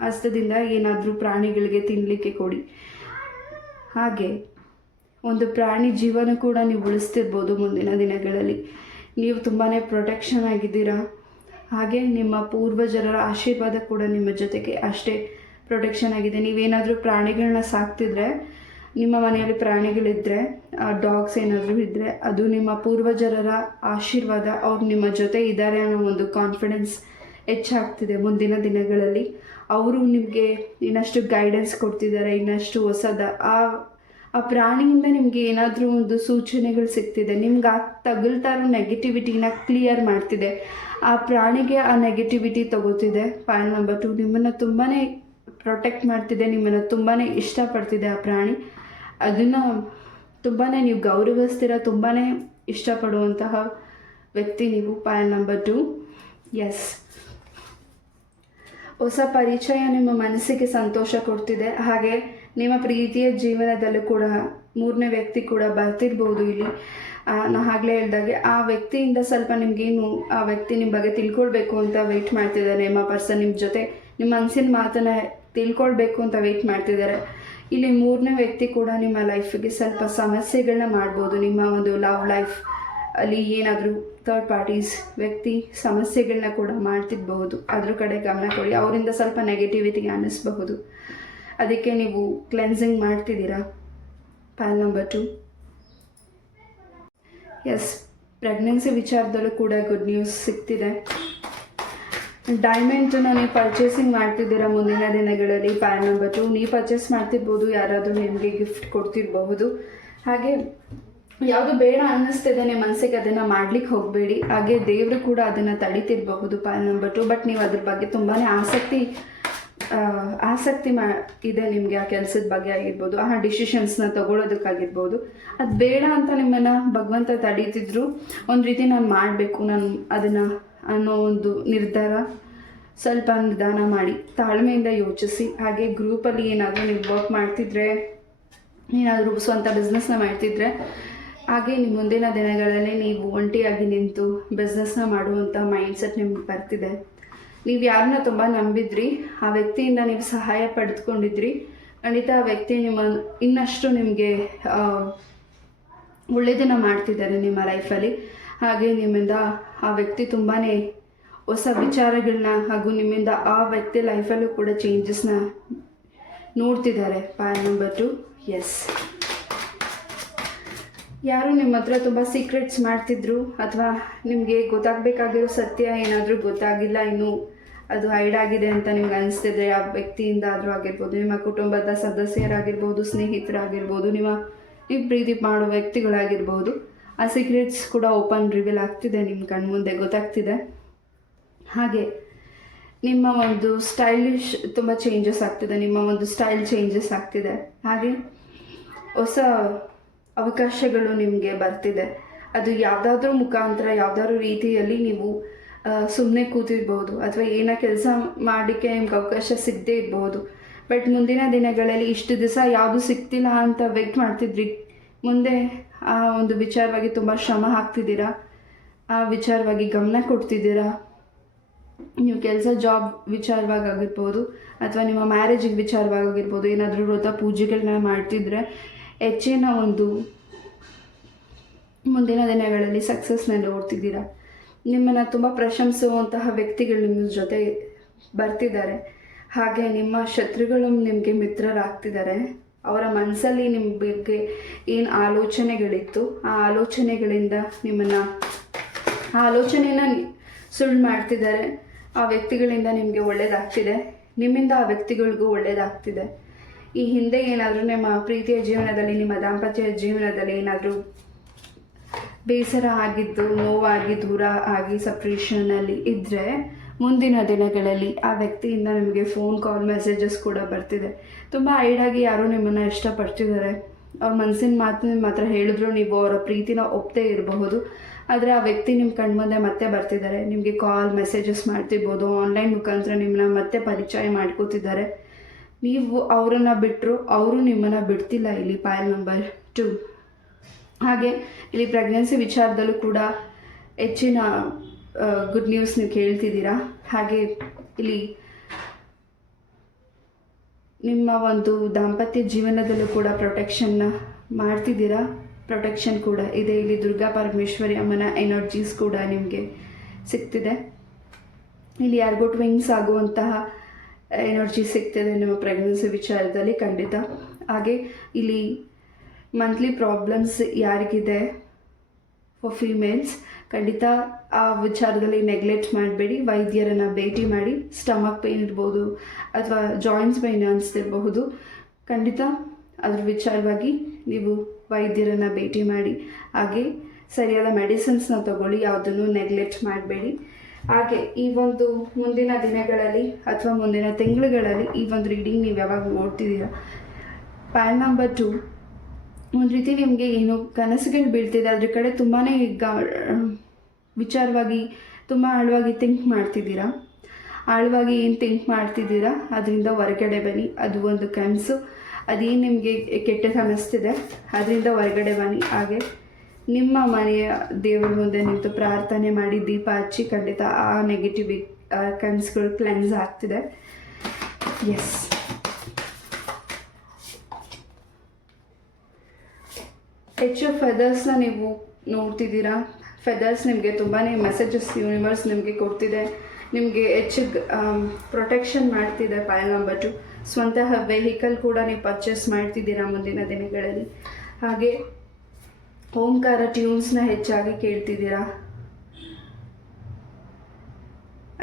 ಹಸ್ತದಿಂದ ಏನಾದರೂ ಪ್ರಾಣಿಗಳಿಗೆ ತಿನ್ನಲಿಕ್ಕೆ ಕೊಡಿ. ಹಾಗೆ ಒಂದು ಪ್ರಾಣಿ ಜೀವನ ಕೂಡ ನೀವು ಉಳಿಸ್ತಿರ್ಬೋದು ಮುಂದಿನ ದಿನಗಳಲ್ಲಿ. ನೀವು ತುಂಬಾ ಪ್ರೊಟೆಕ್ಷನ್ ಆಗಿದ್ದೀರಾ. ಹಾಗೆ ನಿಮ್ಮ ಪೂರ್ವಜರ ಆಶೀರ್ವಾದ ಕೂಡ ನಿಮ್ಮ ಜೊತೆಗೆ ಅಷ್ಟೇ ಪ್ರೊಟೆಕ್ಷನ್ ಆಗಿದೆ. ನೀವೇನಾದರೂ ಪ್ರಾಣಿಗಳನ್ನ ಸಾಕ್ತಿದ್ರೆ, ನಿಮ್ಮ ಮನೆಯಲ್ಲಿ ಪ್ರಾಣಿಗಳಿದ್ದರೆ, ಡಾಗ್ಸ್ ಏನಾದರೂ ಇದ್ದರೆ, ಅದು ನಿಮ್ಮ ಪೂರ್ವಜರ ಆಶೀರ್ವಾದ, ಅವ್ರು ನಿಮ್ಮ ಜೊತೆ ಇದ್ದಾರೆ ಅನ್ನೋ ಒಂದು ಕಾನ್ಫಿಡೆನ್ಸ್ ಹೆಚ್ಚಾಗ್ತಿದೆ ಮುಂದಿನ ದಿನಗಳಲ್ಲಿ. ಅವರು ನಿಮಗೆ ಇನ್ನಷ್ಟು ಗೈಡೆನ್ಸ್ ಕೊಡ್ತಿದ್ದಾರೆ, ಇನ್ನಷ್ಟು ಆ ಪ್ರಾಣಿಯಿಂದ ನಿಮಗೆ ಏನಾದರೂ ಒಂದು ಸೂಚನೆಗಳು ಸಿಗ್ತಿದೆ, ನಿಮ್ಗೆ ತಗುಲ್ತಾ ಇರೋ ನೆಗೆಟಿವಿಟಿನ ಕ್ಲಿಯರ್ ಮಾಡ್ತಿದೆ. ಆ ಪ್ರಾಣಿಗೆ ಆ ನೆಗೆಟಿವಿಟಿ ತಗೋತಿದೆ. ಫೈಲ್ ನಂಬರ್ 2 ನಿಮ್ಮನ್ನು ತುಂಬಾ ಪ್ರೊಟೆಕ್ಟ್ ಮಾಡ್ತಿದೆ, ನಿಮ್ಮನ್ನು ತುಂಬಾ ಇಷ್ಟಪಡ್ತಿದೆ ಆ ಪ್ರಾಣಿ. ಅದನ್ನು ತುಂಬಾ ನೀವು ಗೌರವಿಸ್ತೀರ, ತುಂಬಾ ಇಷ್ಟಪಡುವಂತಹ ವ್ಯಕ್ತಿ ನೀವು. File number 2. ಎಸ್, ಹೊಸ ಪರಿಚಯ ನಿಮ್ಮ ಮನಸ್ಸಿಗೆ ಸಂತೋಷ ಕೊಡ್ತಿದೆ. ಹಾಗೆ ನಿಮ್ಮ ಪ್ರೀತಿಯ ಜೀವನದಲ್ಲೂ ಕೂಡ 3ನೇ ವ್ಯಕ್ತಿ ಕೂಡ ಬರ್ತಿರ್ಬೋದು ಇಲ್ಲಿ. ನಾನು ಆಗಲೇ ಹೇಳ್ದಾಗೆ ಆ ವ್ಯಕ್ತಿಯಿಂದ ಸ್ವಲ್ಪ ನಿಮಗೇನು ಆ ವ್ಯಕ್ತಿ ನಿಮ್ಮ ಬಗ್ಗೆ ತಿಳ್ಕೊಳ್ಬೇಕು ಅಂತ ವೆಯ್ಟ್ ಮಾಡ್ತಿದ್ದಾರೆ. ನಿಮ್ಮ ಪರ್ಸನ್ ನಿಮ್ಮ ಜೊತೆ ನಿಮ್ಮ ಮನಸ್ಸಿನ ಮಾತನ್ನು ತಿಳ್ಕೊಳ್ಬೇಕು ಅಂತ ವೆಯ್ಟ್ ಮಾಡ್ತಿದ್ದಾರೆ. ಇಲ್ಲಿ 3ನೇ ವ್ಯಕ್ತಿ ಕೂಡ ನಿಮ್ಮ ಲೈಫಿಗೆ ಸ್ವಲ್ಪ ಸಮಸ್ಯೆಗಳನ್ನ ಮಾಡ್ಬೋದು. ನಿಮ್ಮ ಒಂದು ಲವ್ ಲೈಫ್ ಅಲ್ಲಿ ಏನಾದರೂ ಥರ್ಡ್ ಪಾರ್ಟೀಸ್ ವ್ಯಕ್ತಿ ಸಮಸ್ಯೆಗಳನ್ನ ಕೂಡ ಮಾಡ್ತಿರಬಹುದು. ಅದ್ರ ಕಡೆ ಗಮನ ಕೊಡಿ. ಅವರಿಂದ ಸ್ವಲ್ಪ ನೆಗೆಟಿವಿಟಿ ಅನ್ನಿಸ್ಬಹುದು. ಅದಕ್ಕೆ ನೀವು ಕ್ಲೆನ್ಸಿಂಗ್ ಮಾಡ್ತಿದ್ದೀರಾ. ಪ್ಯಾಲ್ ನಂಬರ್ 2. ಎಸ್, ಪ್ರೆಗ್ನೆನ್ಸಿ ವಿಚಾರದಲ್ಲೂ ಕೂಡ ಗುಡ್ ನ್ಯೂಸ್ ಸಿಗ್ತಿದೆ. ಡೈಮಂಡನ್ನ ನೀವು ಪರ್ಚೇಸಿಂಗ್ ಮಾಡ್ತಿದ್ದೀರಾ ಮುಂದಿನ ದಿನಗಳಲ್ಲಿ. ಪ್ಯಾಲ್ ನಂಬರ್ 2 ನೀವು ಪರ್ಚೇಸ್ ಮಾಡ್ತಿರ್ಬೋದು, ಯಾರಾದರೂ ನಿಮಗೆ ಗಿಫ್ಟ್ ಕೊಡ್ತಿರ್ಬಹುದು. ಹಾಗೆ ಯಾವುದು ಬೇಡ ಅನ್ನಿಸ್ತಿದೆ ನಿಮ್ಮ ಮನಸ್ಸಿಗೆ ಅದನ್ನು ಮಾಡ್ಲಿಕ್ಕೆ ಹೋಗಬೇಡಿ. ಹಾಗೆ ದೇವರು ಕೂಡ ಅದನ್ನು ತಡೀತಿರಬಹುದು. ಪ್ಯಾಲ್ ನಂಬರ್ 2. ಬಟ್ ನೀವು ಅದ್ರ ಬಗ್ಗೆ ತುಂಬಾ ಆಸಕ್ತಿ ಇದೆ ನಿಮಗೆ, ಆ ಕೆಲಸದ ಬಗ್ಗೆ ಆಗಿರ್ಬೋದು, ಆ ಡಿಸಿಷನ್ಸ್ನ ತಗೊಳ್ಳೋದಕ್ಕಾಗಿರ್ಬೋದು. ಅದು ಬೇಡ ಅಂತ ನಿಮ್ಮನ್ನು ಭಗವಂತ ತಡೀತಿದ್ರು. ಒಂದು ರೀತಿ ನಾನು ಮಾಡಬೇಕು, ನಾನು ಅದನ್ನು ಅನ್ನೋ ಒಂದು ನಿರ್ಧಾರ ಸ್ವಲ್ಪ ನಿಧಾನ ಮಾಡಿ, ತಾಳ್ಮೆಯಿಂದ ಯೋಚಿಸಿ. ಹಾಗೆ ಗ್ರೂಪಲ್ಲಿ ಏನಾದರೂ ನೀವು ವರ್ಕ್ ಮಾಡ್ತಿದ್ರೆ, ಏನಾದರೂ ಸ್ವಂತ ಬಿಸ್ನೆಸ್ನ ಮಾಡ್ತಿದ್ರೆ, ಹಾಗೆ ನಿಮ್ಮ ಮುಂದಿನ ದಿನಗಳಲ್ಲಿ ನೀವು ಒಂಟಿಯಾಗಿ ನಿಂತು ಬಿಸ್ನೆಸ್ನ ಮಾಡುವಂಥ ಮೈಂಡ್ಸೆಟ್ ನಿಮ್ಗೆ ಬರ್ತಿದೆ. ನೀವು ಯಾರನ್ನ ತುಂಬ ನಂಬಿದ್ರಿ, ಆ ವ್ಯಕ್ತಿಯಿಂದ ನೀವು ಸಹಾಯ ಪಡೆದುಕೊಂಡಿದ್ರಿ. ಖಂಡಿತ ಆ ವ್ಯಕ್ತಿ ಇನ್ನಷ್ಟು ನಿಮಗೆ ಒಳ್ಳೆಯದನ್ನು ಮಾಡ್ತಿದ್ದಾರೆ ನಿಮ್ಮ ಲೈಫಲ್ಲಿ. ಹಾಗೆ ನಿಮ್ಮಿಂದ ಆ ವ್ಯಕ್ತಿ ತುಂಬಾ ಹೊಸ ವಿಚಾರಗಳನ್ನ ಹಾಗೂ ನಿಮ್ಮಿಂದ ಆ ವ್ಯಕ್ತಿ ಲೈಫಲ್ಲೂ ಕೂಡ ಚೇಂಜಸ್ನ ನೋಡ್ತಿದ್ದಾರೆ. ಪ್ಯಾಲ್ ನಂಬರ್ 2. ಎಸ್, ಯಾರು ನಿಮ್ಮ ಹತ್ರ ತುಂಬ ಸೀಕ್ರೆಟ್ಸ್ ಮಾಡ್ತಿದ್ರು, ಅಥವಾ ನಿಮಗೆ ಗೊತ್ತಾಗಬೇಕಾಗಿರೋ ಸತ್ಯ ಏನಾದರೂ ಗೊತ್ತಾಗಿಲ್ಲ, ಇನ್ನೂ ಅದು ಹೈಡ್ ಆಗಿದೆ ಅಂತ ನಿಮ್ಗೆ ಅನಿಸ್ತಿದ್ರೆ, ಆ ವ್ಯಕ್ತಿಯಿಂದ ಆದರೂ ಆಗಿರ್ಬೋದು, ನಿಮ್ಮ ಕುಟುಂಬದ ಸದಸ್ಯರಾಗಿರ್ಬೋದು, ಸ್ನೇಹಿತರಾಗಿರ್ಬೋದು, ನೀವು ಪ್ರೀತಿ ಮಾಡೋ ವ್ಯಕ್ತಿಗಳಾಗಿರ್ಬೋದು, ಆ ಸೀಕ್ರೆಟ್ಸ್ ಕೂಡ ಓಪನ್ ರಿವೀಲ್ ಆಗ್ತಿದೆ, ನಿಮ್ಮ ಕಣ್ಮುಂದೆ ಗೊತ್ತಾಗ್ತಿದೆ. ಹಾಗೆ ನಿಮ್ಮ ಒಂದು ಸ್ಟೈಲಿಶ್ ತುಂಬ ಚೇಂಜಸ್ ಆಗ್ತಿದೆ, ನಿಮ್ಮ ಒಂದು ಸ್ಟೈಲ್ ಚೇಂಜಸ್ ಆಗ್ತಿದೆ. ಹಾಗೆ ಹೊಸ ಅವಕಾಶಗಳು ನಿಮಗೆ ಬರ್ತಿದೆ. ಅದು ಯಾವುದಾದ್ರೂ ಮುಖಾಂತರ, ಯಾವುದಾದ್ರೂ ರೀತಿಯಲ್ಲಿ ನೀವು ಸುಮ್ಮನೆ ಕೂತಿರ್ಬೋದು, ಅಥವಾ ಏನೋ ಕೆಲಸ ಮಾಡೋಕ್ಕೆ ನಿಮ್ಗೆ ಅವಕಾಶ ಸಿಗದೇ ಇರ್ಬೋದು. ಬಟ್ ಮುಂದಿನ ದಿನಗಳಲ್ಲಿ ಇಷ್ಟು ದಿವಸ ಯಾವುದು ಸಿಗ್ತಿಲ್ಲ ಅಂತ ವೆಯ್ಟ್ ಮಾಡ್ತಿದ್ರಿ, ಮುಂದೆ ಆ ಒಂದು ವಿಚಾರವಾಗಿ ತುಂಬ ಶ್ರಮ ಹಾಕ್ತಿದ್ದೀರಾ, ಆ ವಿಚಾರವಾಗಿ ಗಮನ ಕೊಡ್ತಿದ್ದೀರಾ. ನೀವು ಕೆಲಸ ಜಾಬ್ ವಿಚಾರವಾಗಿ ಆಗಿರ್ಬೋದು, ಅಥವಾ ನಿಮ್ಮ ಮ್ಯಾರೇಜಿಗೆ ವಿಚಾರವಾಗಿ ಆಗಿರ್ಬೋದು, ಏನಾದರೂ ವ್ರತ ಪೂಜೆಗಳನ್ನ ಮಾಡ್ತಿದ್ರೆ ಹೆಚ್ಚಿನ ಒಂದು ಮುಂದಿನ ದಿನಗಳಲ್ಲಿ ಸಕ್ಸಸ್ನ ನೋಡ್ತಿದ್ದೀರಾ. ನಿಮ್ಮನ್ನು ತುಂಬ ಪ್ರಶಂಸುವಂತಹ ವ್ಯಕ್ತಿಗಳು ನಿಮ್ಮ ಜೊತೆ ಬರ್ತಿದ್ದಾರೆ. ಹಾಗೆ ನಿಮ್ಮ ಶತ್ರುಗಳು ನಿಮಗೆ ಮಿತ್ರರಾಗ್ತಿದ್ದಾರೆ. ಅವರ ಮನಸ್ಸಲ್ಲಿ ನಿಮ್ಮ ಬಗ್ಗೆ ಏನು ಆಲೋಚನೆಗಳಿತ್ತು, ಆ ಆಲೋಚನೆಗಳಿಂದ ಆ ಆಲೋಚನೆನ ಸುಳ್ಳು ಮಾಡ್ತಿದ್ದಾರೆ. ಆ ವ್ಯಕ್ತಿಗಳಿಂದ ನಿಮಗೆ ಒಳ್ಳೆಯದಾಗ್ತಿದೆ, ನಿಮ್ಮಿಂದ ಆ ವ್ಯಕ್ತಿಗಳಿಗೂ ಒಳ್ಳೆಯದಾಗ್ತಿದೆ. ಈ ಹಿಂದೆ ಏನಾದರೂ ನಿಮ್ಮ ಪ್ರೀತಿಯ ಜೀವನದಲ್ಲಿ, ನಿಮ್ಮ ದಾಂಪತ್ಯ ಜೀವನದಲ್ಲಿ ಏನಾದರೂ ಬೇಸರ ಆಗಿದ್ದು, ನೋವಾಗಿ, ದೂರ ಆಗಿ ಸಪ್ರೇಷನಲ್ಲಿ ಇದ್ದರೆ, ಮುಂದಿನ ದಿನಗಳಲ್ಲಿ ಆ ವ್ಯಕ್ತಿಯಿಂದ ನಿಮಗೆ ಫೋನ್ ಕಾಲ್ ಮೆಸೇಜಸ್ ಕೂಡ ಬರ್ತಿದೆ. ತುಂಬ ಹೈಡಾಗಿ ಯಾರೋ ನಿಮ್ಮನ್ನು ಇಷ್ಟಪಡ್ತಿದ್ದಾರೆ. ಅವ್ರ ಮನಸ್ಸಿನ ಮಾತು ನಿಮ್ಮ ಹತ್ರ ಹೇಳಿದ್ರು ನೀವು ಅವರ ಪ್ರೀತಿನ ಒಪ್ಪದೇ ಇರಬಹುದು. ಆದರೆ ಆ ವ್ಯಕ್ತಿ ನಿಮ್ಮ ಕಣ್ಮುಂದೆ ಮತ್ತೆ ಬರ್ತಿದ್ದಾರೆ, ನಿಮಗೆ ಕಾಲ್ ಮೆಸೇಜಸ್ ಮಾಡ್ತಿರ್ಬೋದು, ಆನ್ಲೈನ್ ಮುಖಾಂತರ ನಿಮ್ಮನ್ನ ಮತ್ತೆ ಪರಿಚಯ ಮಾಡ್ಕೋತಿದ್ದಾರೆ. ನೀವು ಅವರನ್ನು ಬಿಟ್ಟರು, ಅವರು ನಿಮ್ಮನ್ನು ಬಿಡ್ತಿಲ್ಲ. ಇಲ್ಲಿ ಪ್ಯಾಲ್ ನಂಬರ್ 2. ಹಾಗೆ ಇಲ್ಲಿ ಪ್ರೆಗ್ನೆನ್ಸಿ ವಿಚಾರದಲ್ಲೂ ಕೂಡ ಹೆಚ್ಚಿನ ಗುಡ್ ನ್ಯೂಸ್ ನೀವು ಕೇಳ್ತಿದ್ದೀರಾ. ಹಾಗೆ ಇಲ್ಲಿ ನಿಮ್ಮ ಒಂದು ದಾಂಪತ್ಯ ಜೀವನದಲ್ಲೂ ಕೂಡ ಪ್ರೊಟೆಕ್ಷನ್ನ ಮಾಡ್ತಿದ್ದೀರಾ. ಪ್ರೊಟೆಕ್ಷನ್ ಕೂಡ ಇದೆ. ಇಲ್ಲಿ ದುರ್ಗಾ ಪರಮೇಶ್ವರಿ ಅಮ್ಮನ ಎನರ್ಜೀಸ್ ಕೂಡ ನಿಮಗೆ ಸಿಗ್ತಿದೆ. ಇಲ್ಲಿ ಯಾರಿಗೂ ಟ್ವಿನ್ಸ್ ಆಗುವಂತಹ ಎನರ್ಜಿ ಸಿಗ್ತಿದೆ ನಿಮ್ಮ ಪ್ರೆಗ್ನೆನ್ಸಿ ವಿಚಾರದಲ್ಲಿ ಖಂಡಿತ. ಹಾಗೆ ಇಲ್ಲಿ ಮಂತ್ಲಿ ಪ್ರಾಬ್ಲಮ್ಸ್ ಯಾರಿಗಿದೆ ಫಾರ್ ಫೀಮೇಲ್ಸ್, ಖಂಡಿತ ಆ ವಿಚಾರದಲ್ಲಿ ನೆಗ್ಲೆಕ್ಟ್ ಮಾಡಬೇಡಿ. ವೈದ್ಯರನ್ನು ಭೇಟಿ ಮಾಡಿ. ಸ್ಟಮಕ್ ಪೇಯ್ನ್ ಇರ್ಬೋದು, ಅಥವಾ ಜಾಯಿಂಟ್ಸ್ ಪೇಯ್ನ್ ಅನಿಸ್ತಿರಬಹುದು, ಖಂಡಿತ ಅದ್ರ ವಿಚಾರವಾಗಿ ನೀವು ವೈದ್ಯರನ್ನು ಭೇಟಿ ಮಾಡಿ. ಹಾಗೆ ಸರಿಯಾದ ಮೆಡಿಸಿನ್ಸ್ನ ತಗೊಳ್ಳಿ, ಯಾವುದನ್ನು ನೆಗ್ಲೆಕ್ಟ್ ಮಾಡಬೇಡಿ. ಹಾಗೆ ಈ ಒಂದು ಮುಂದಿನ ದಿನಗಳಲ್ಲಿ ಅಥವಾ ಮುಂದಿನ ತಿಂಗಳುಗಳಲ್ಲಿ ಈ ಒಂದು ರೀಡಿಂಗ್ ನೀವು ಯಾವಾಗ ನೋಡ್ತಿದ್ದೀರಾ. ಪ್ಯಾಲ್ ನಂಬರ್ 2 ಒಂದು ರೀತಿ ನಿಮಗೆ ಏನು ಕನಸುಗಳು ಬೀಳ್ತಿದೆ, ಅದ್ರ ಕಡೆ ತುಂಬಾ ವಿಚಾರವಾಗಿ ತುಂಬ ಆಳವಾಗಿ ಥಿಂಕ್ ಮಾಡ್ತಿದ್ದೀರಾ. ಆಳವಾಗಿ ಏನು ಥಿಂಕ್ ಮಾಡ್ತಿದ್ದೀರಾ ಅದರಿಂದ ಹೊರಗಡೆ ಬನ್ನಿ. ಅದು ಒಂದು ಕನಸು, ಅದೇನು ನಿಮಗೆ ಕೆಟ್ಟದ್ದು ಅನ್ನಿಸ್ತಿದೆ ಅದರಿಂದ ಹೊರಗಡೆ ಬನ್ನಿ. ಹಾಗೆ ನಿಮ್ಮ ಮನೆಯ ದೇವರ ಮುಂದೆ ನಿಂತು ಪ್ರಾರ್ಥನೆ ಮಾಡಿ ದೀಪ ಹಚ್ಚಿ, ಖಂಡಿತ ಆ ನೆಗೆಟಿವ್ ಕನಸುಗಳು ಕ್ಲೆನ್ಸ್ ಆಗ್ತಿದೆ. ಎಸ್, ಹೆಚ್ಚು ಫೆದರ್ಸ್ನ ನೀವು ನೋಡ್ತಿದ್ದೀರಾ. ಫೆದರ್ಸ್ ನಿಮಗೆ ತುಂಬಾ ಮೆಸೇಜಸ್ ಯೂನಿವರ್ಸ್ ನಿಮಗೆ ಕೊಡ್ತಿದೆ. ನಿಮಗೆ ಹೆಚ್ಚು ಪ್ರೊಟೆಕ್ಷನ್ ಮಾಡ್ತಿದೆ. ಫೈಲ್ ನಂಬರ್ 2, ಸ್ವಂತಹ ವೆಹಿಕಲ್ ಕೂಡ ನೀವು ಪರ್ಚೇಸ್ ಮಾಡ್ತಿದ್ದೀರಾ ಮುಂದಿನ ದಿನಗಳಲ್ಲಿ. ಹಾಗೆ ಓಂಕಾರ ಟ್ಯೂನ್ಸ್ನ ಹೆಚ್ಚಾಗಿ ಕೇಳ್ತಿದ್ದೀರಾ.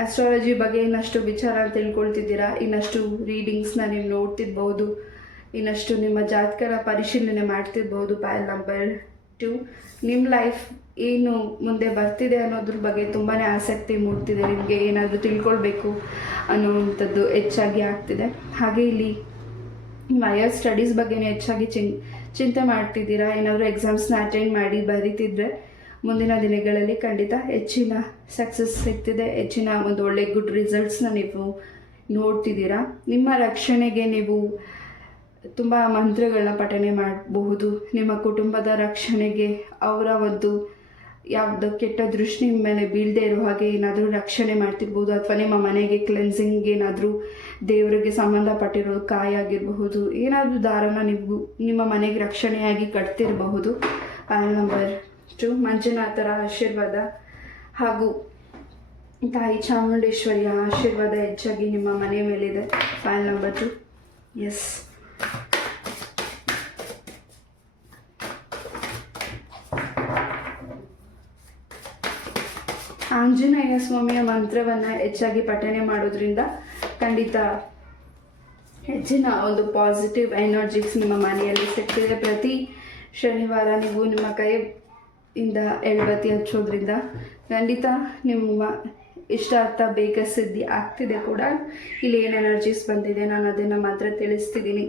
ಆಸ್ಟ್ರಾಲಜಿ ಬಗ್ಗೆ ಇನ್ನಷ್ಟು ವಿಚಾರ ತಿಳ್ಕೊಳ್ತಿದ್ದೀರಾ. ಇನ್ನಷ್ಟು ರೀಡಿಂಗ್ಸ್ನ ನೀವು ನೋಡ್ತಿರ್ಬೋದು. ಇನ್ನಷ್ಟು ನಿಮ್ಮ ಜಾತಕನ ಪರಿಶೀಲನೆ ಮಾಡ್ತಿರ್ಬೋದು. ಫೈಲ್ ನಂಬರ್ 2, ನಿಮ್ಮ ಲೈಫ್ ಏನು ಮುಂದೆ ಬರ್ತಿದೆ ಅನ್ನೋದ್ರ ಬಗ್ಗೆ ತುಂಬಾ ಆಸಕ್ತಿ ಮೂಡ್ತಿದೆ. ನಿಮಗೆ ಏನಾದರೂ ತಿಳ್ಕೊಳ್ಬೇಕು ಅನ್ನೋವಂಥದ್ದು ಹೆಚ್ಚಾಗಿ ಆಗ್ತಿದೆ. ಹಾಗೆ ಇಲ್ಲಿ ನಿಮ್ಮ ಹೈಯರ್ ಸ್ಟಡೀಸ್ ಬಗ್ಗೆನೇ ಹೆಚ್ಚಾಗಿ ಚಿಂತೆ ಮಾಡ್ತಿದ್ದೀರಾ. ಏನಾದರೂ ಎಕ್ಸಾಮ್ಸ್ನ ಅಟೆಂಡ್ ಮಾಡಿ ಬರೀತಿದ್ರೆ ಮುಂದಿನ ದಿನಗಳಲ್ಲಿ ಖಂಡಿತ ಹೆಚ್ಚಿನ ಸಕ್ಸಸ್ ಸಿಗ್ತಿದೆ. ಹೆಚ್ಚಿನ ಒಂದು ಒಳ್ಳೆ ಗುಡ್ ರಿಸಲ್ಟ್ಸ್ನ ನೀವು ನೋಡ್ತಿದ್ದೀರಾ. ನಿಮ್ಮ ರಕ್ಷಣೆಗೆ ನೀವು ತುಂಬ ಮಂತ್ರಗಳನ್ನ ಪಠನೆ ಮಾಡಬಹುದು. ನಿಮ್ಮ ಕುಟುಂಬದ ರಕ್ಷಣೆಗೆ ಅವರ ಒಂದು ಯಾವುದೋ ಕೆಟ್ಟ ದೃಷ್ಟಿ ನಿಮ್ಮ ಮೇಲೆ ಬೀಳದೇ ಇರೋ ಹಾಗೆ ಏನಾದರೂ ರಕ್ಷಣೆ ಮಾಡ್ತಿರ್ಬೋದು. ಅಥವಾ ನಿಮ್ಮ ಮನೆಗೆ ಕ್ಲೆನ್ಸಿಂಗ್ ಏನಾದರೂ ದೇವರಿಗೆ ಸಂಬಂಧಪಟ್ಟಿರೋ ಕಾಯಿ ಆಗಿರಬಹುದು, ಏನಾದರೂ ದಾರನ ನೀವು ನಿಮ್ಮ ಮನೆಗೆ ರಕ್ಷಣೆಯಾಗಿ ಕಟ್ತಿರಬಹುದು. ಫೈಲ್ ನಂಬರ್ 2, ಮಂಜುನಾಥರ ಆಶೀರ್ವಾದ ಹಾಗೂ ತಾಯಿ ಚಾಮುಂಡೇಶ್ವರಿಯ ಆಶೀರ್ವಾದ ಹೆಚ್ಚಾಗಿ ನಿಮ್ಮ ಮನೆ ಮೇಲಿದೆ. File number 2, S. ಆಂಜನೇಯ ಸ್ವಾಮಿಯ ಮಂತ್ರವನ್ನು ಹೆಚ್ಚಾಗಿ ಪಠನೆ ಮಾಡೋದ್ರಿಂದ ಖಂಡಿತ ಹೆಚ್ಚಿನ ಒಂದು ಪಾಸಿಟಿವ್ ಎನರ್ಜಿಸ್ ನಿಮ್ಮ ಮನೆಯಲ್ಲಿ ಸಿಗ್ತಿದೆ. ಪ್ರತಿ ಶನಿವಾರ ನೀವು ನಿಮ್ಮ ಕೈಯಿಂದ ಎಳ್ಬತ್ತಿ ಹಚ್ಚೋದ್ರಿಂದ ಖಂಡಿತ ನಿಮ್ಮ ಇಷ್ಟಾರ್ಥ ಬೇಗ ಸಿದ್ಧಿ ಆಗ್ತಿದೆ ಕೂಡ. ಇಲ್ಲಿ ಏನು ಎನರ್ಜೀಸ್ ಬಂದಿದೆ ನಾನು ಅದನ್ನು ಮಾತ್ರ ತಿಳಿಸ್ತಿದ್ದೀನಿ.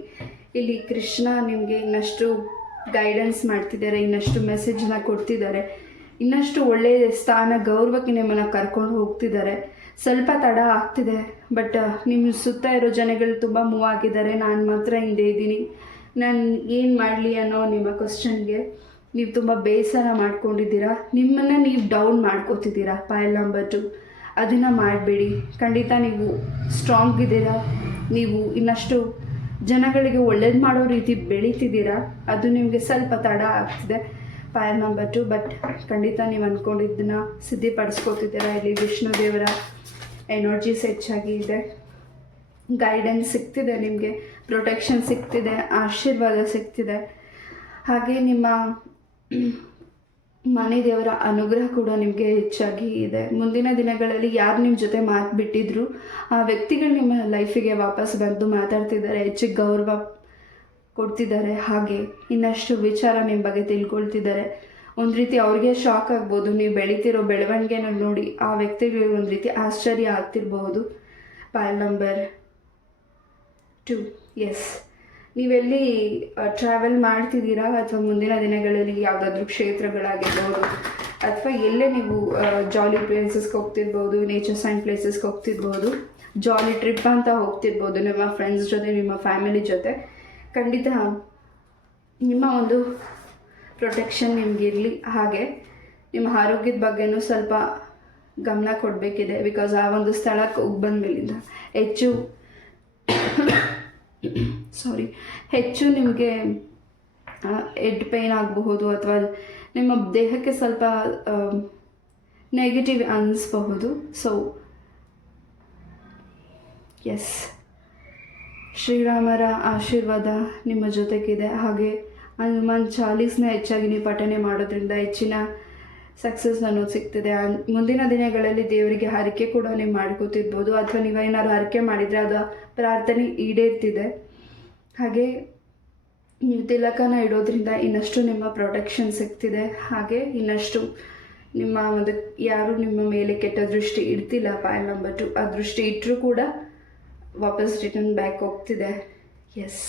ಇಲ್ಲಿ ಕೃಷ್ಣ ನಿಮಗೆ ಇನ್ನಷ್ಟು ಗೈಡೆನ್ಸ್ ಮಾಡ್ತಿದ್ದಾರೆ, ಇನ್ನಷ್ಟು ಮೆಸೇಜನ್ನ ಕೊಡ್ತಿದ್ದಾರೆ, ಇನ್ನಷ್ಟು ಒಳ್ಳೆಯ ಸ್ಥಾನ ಗೌರವಕ್ಕೆ ನಿಮ್ಮನ್ನು ಕರ್ಕೊಂಡು ಹೋಗ್ತಿದ್ದಾರೆ. ಸ್ವಲ್ಪ ತಡ ಆಗ್ತಿದೆ, ಬಟ್ ನಿಮ್ಮ ಸುತ್ತ ಇರೋ ಜನಗಳು ತುಂಬ ಮೂವ್ ಆಗಿದ್ದಾರೆ. ನಾನು ಮಾತ್ರ ಹಿಂದೆ ಇದ್ದೀನಿ, ನಾನು ಏನು ಮಾಡಲಿ ಅನ್ನೋ ನಿಮ್ಮ ಕ್ವಶನ್ಗೆ ನೀವು ತುಂಬ ಬೇಸರ ಮಾಡ್ಕೊಂಡಿದ್ದೀರಾ. ನಿಮ್ಮನ್ನು ನೀವು ಡೌನ್ ಮಾಡ್ಕೋತಿದ್ದೀರಾ. ಫೈಲ್ ನಂಬರ್ 2, ಅದನ್ನು ಮಾಡಬೇಡಿ. ಖಂಡಿತ ನೀವು ಸ್ಟ್ರಾಂಗ್ ಇದ್ದೀರಾ. ನೀವು ಇನ್ನಷ್ಟು ಜನಗಳಿಗೆ ಒಳ್ಳೇದು ಮಾಡೋ ರೀತಿ ಬೆಳೀತಿದ್ದೀರಾ. ಅದು ನಿಮಗೆ ಸ್ವಲ್ಪ ತಡ ಆಗ್ತಿದೆ. ಫೈಲ್ ನಂಬರ್ 2, ಬಟ್ ಖಂಡಿತ ನೀವು ಅಂದ್ಕೊಂಡಿದ್ದನ್ನ ಸಿದ್ಧಿಪಡಿಸ್ಕೋತಿದ್ದೀರಾ. ಇಲ್ಲಿ ವಿಷ್ಣು ದೇವರ ಎನರ್ಜೀಸ್ ಹೆಚ್ಚಾಗಿ ಇದೆ. ಗೈಡೆನ್ಸ್ ಸಿಗ್ತಿದೆ, ನಿಮಗೆ ಪ್ರೊಟೆಕ್ಷನ್ ಸಿಗ್ತಿದೆ, ಆಶೀರ್ವಾದ ಸಿಗ್ತಿದೆ. ಹಾಗೆ ನಿಮ್ಮ ಮನೆ ದೇವರ ಅನುಗ್ರಹ ಕೂಡ ನಿಮಗೆ ಹೆಚ್ಚಾಗಿ ಇದೆ. ಮುಂದಿನ ದಿನಗಳಲ್ಲಿ ಯಾರು ನಿಮ್ಮ ಜೊತೆ ಮಾತು ಬಿಟ್ಟಿದ್ರು ಆ ವ್ಯಕ್ತಿಗಳು ನಿಮ್ಮ ಲೈಫಿಗೆ ವಾಪಸ್ ಬಂದು ಮಾತಾಡ್ತಿದ್ದಾರೆ, ಹೆಚ್ಚಿಗೆ ಗೌರವ ಕೊಡ್ತಿದ್ದಾರೆ. ಹಾಗೆ ಇನ್ನಷ್ಟು ವಿಚಾರ ನಿಮ್ಮ ಬಗ್ಗೆ ತಿಳ್ಕೊಳ್ತಿದ್ದಾರೆ. ಒಂದು ರೀತಿ ಅವ್ರಿಗೆ ಶಾಕ್ ಆಗ್ಬೋದು. ನೀವು ಬೆಳೀತಿರೋ ಬೆಳವಣಿಗೆನ ನೋಡಿ ಆ ವ್ಯಕ್ತಿಗಳಿಗೆ ಒಂದು ರೀತಿ ಆಶ್ಚರ್ಯ ಆಗ್ತಿರ್ಬೋದು. File number 2, yes. ನೀವೆಲ್ಲಿ ಟ್ರಾವೆಲ್ ಮಾಡ್ತಿದ್ದೀರಾ ಅಥವಾ ಮುಂದಿನ ದಿನಗಳಲ್ಲಿ ಯಾವುದಾದ್ರೂ ಕ್ಷೇತ್ರಗಳಾಗಿರ್ಬೋದು ಅಥವಾ ಎಲ್ಲೇ ನೀವು ಜಾಲಿ ಪ್ಲೇಸಸ್ಗೆ ಹೋಗ್ತಿರ್ಬೋದು, ನೇಚರ್ ಸೈನ್ ಪ್ಲೇಸಸ್ಗೆ ಹೋಗ್ತಿರ್ಬೋದು, ಜಾಲಿ ಟ್ರಿಪ್ ಅಂತ ಹೋಗ್ತಿರ್ಬೋದು ನಿಮ್ಮ ಫ್ರೆಂಡ್ಸ್ ಜೊತೆ, ನಿಮ್ಮ ಫ್ಯಾಮಿಲಿ ಜೊತೆ. ಖಂಡಿತ ನಿಮ್ಮ ಒಂದು ಪ್ರೊಟೆಕ್ಷನ್ ನಿಮಗಿರಲಿ. ಹಾಗೆ ನಿಮ್ಮ ಆರೋಗ್ಯದ ಬಗ್ಗೆನೂ ಸ್ವಲ್ಪ ಗಮನ ಕೊಡಬೇಕಿದೆ. ಬಿಕಾಸ್ ಆ ಒಂದು ಸ್ಥಳಕ್ಕೆ ಹೋಗಿ ಬಂದಮೇಲಿಂದ ಹೆಚ್ಚು ನಿಮಗೆ ಹೆಡ್ ಪೇಯ್ನ್ ಆಗಬಹುದು ಅಥವಾ ನಿಮ್ಮ ದೇಹಕ್ಕೆ ಸ್ವಲ್ಪ ನೆಗೆಟಿವ್ ಅನ್ನಿಸ್ಬಹುದು. ಸೊ ಎಸ್, ಶ್ರೀರಾಮರ ಆಶೀರ್ವಾದ ನಿಮ್ಮ ಜೊತೆಗಿದೆ. ಹಾಗೆ ಹನುಮಾನ್ ಚಾಲೀಸ್ನ ಹೆಚ್ಚಾಗಿ ನೀವು ಪಠನೆ ಮಾಡೋದ್ರಿಂದ ಹೆಚ್ಚಿನ ಸಕ್ಸಸ್ ಅನ್ನೋದು ಸಿಗ್ತದೆ. ಮುಂದಿನ ದಿನಗಳಲ್ಲಿ ದೇವರಿಗೆ ಹರಕೆ ಕೂಡ ನೀವು ಮಾಡ್ಕೋತಿರ್ಬೋದು ಅಥವಾ ನೀವೇನಾದ್ರು ಹರಕೆ ಮಾಡಿದರೆ ಅದು ಪ್ರಾರ್ಥನೆ ಈಡೇರ್ತಿದೆ. ಹಾಗೆ ನೀವು ತಿಲಕನ ಇಡೋದ್ರಿಂದ ಇನ್ನಷ್ಟು ನಿಮ್ಮ ಪ್ರೊಟೆಕ್ಷನ್ ಸಿಗ್ತಿದೆ. ಹಾಗೆ ಇನ್ನಷ್ಟು ನಿಮ್ಮ ಒಂದು ಯಾರು ನಿಮ್ಮ ಮೇಲೆ ಕೆಟ್ಟ ದೃಷ್ಟಿ ಇಡ್ತಿಲ್ಲ. ಫೈಲ್ ನಂಬರ್ 2, ಆ ದೃಷ್ಟಿ ಇಟ್ಟರೂ ಕೂಡ ವಾಪಸ್ ರಿಟರ್ನ್ ಬ್ಯಾಕ್ ಹೋಗ್ತಿದೆ. ಎಸ್,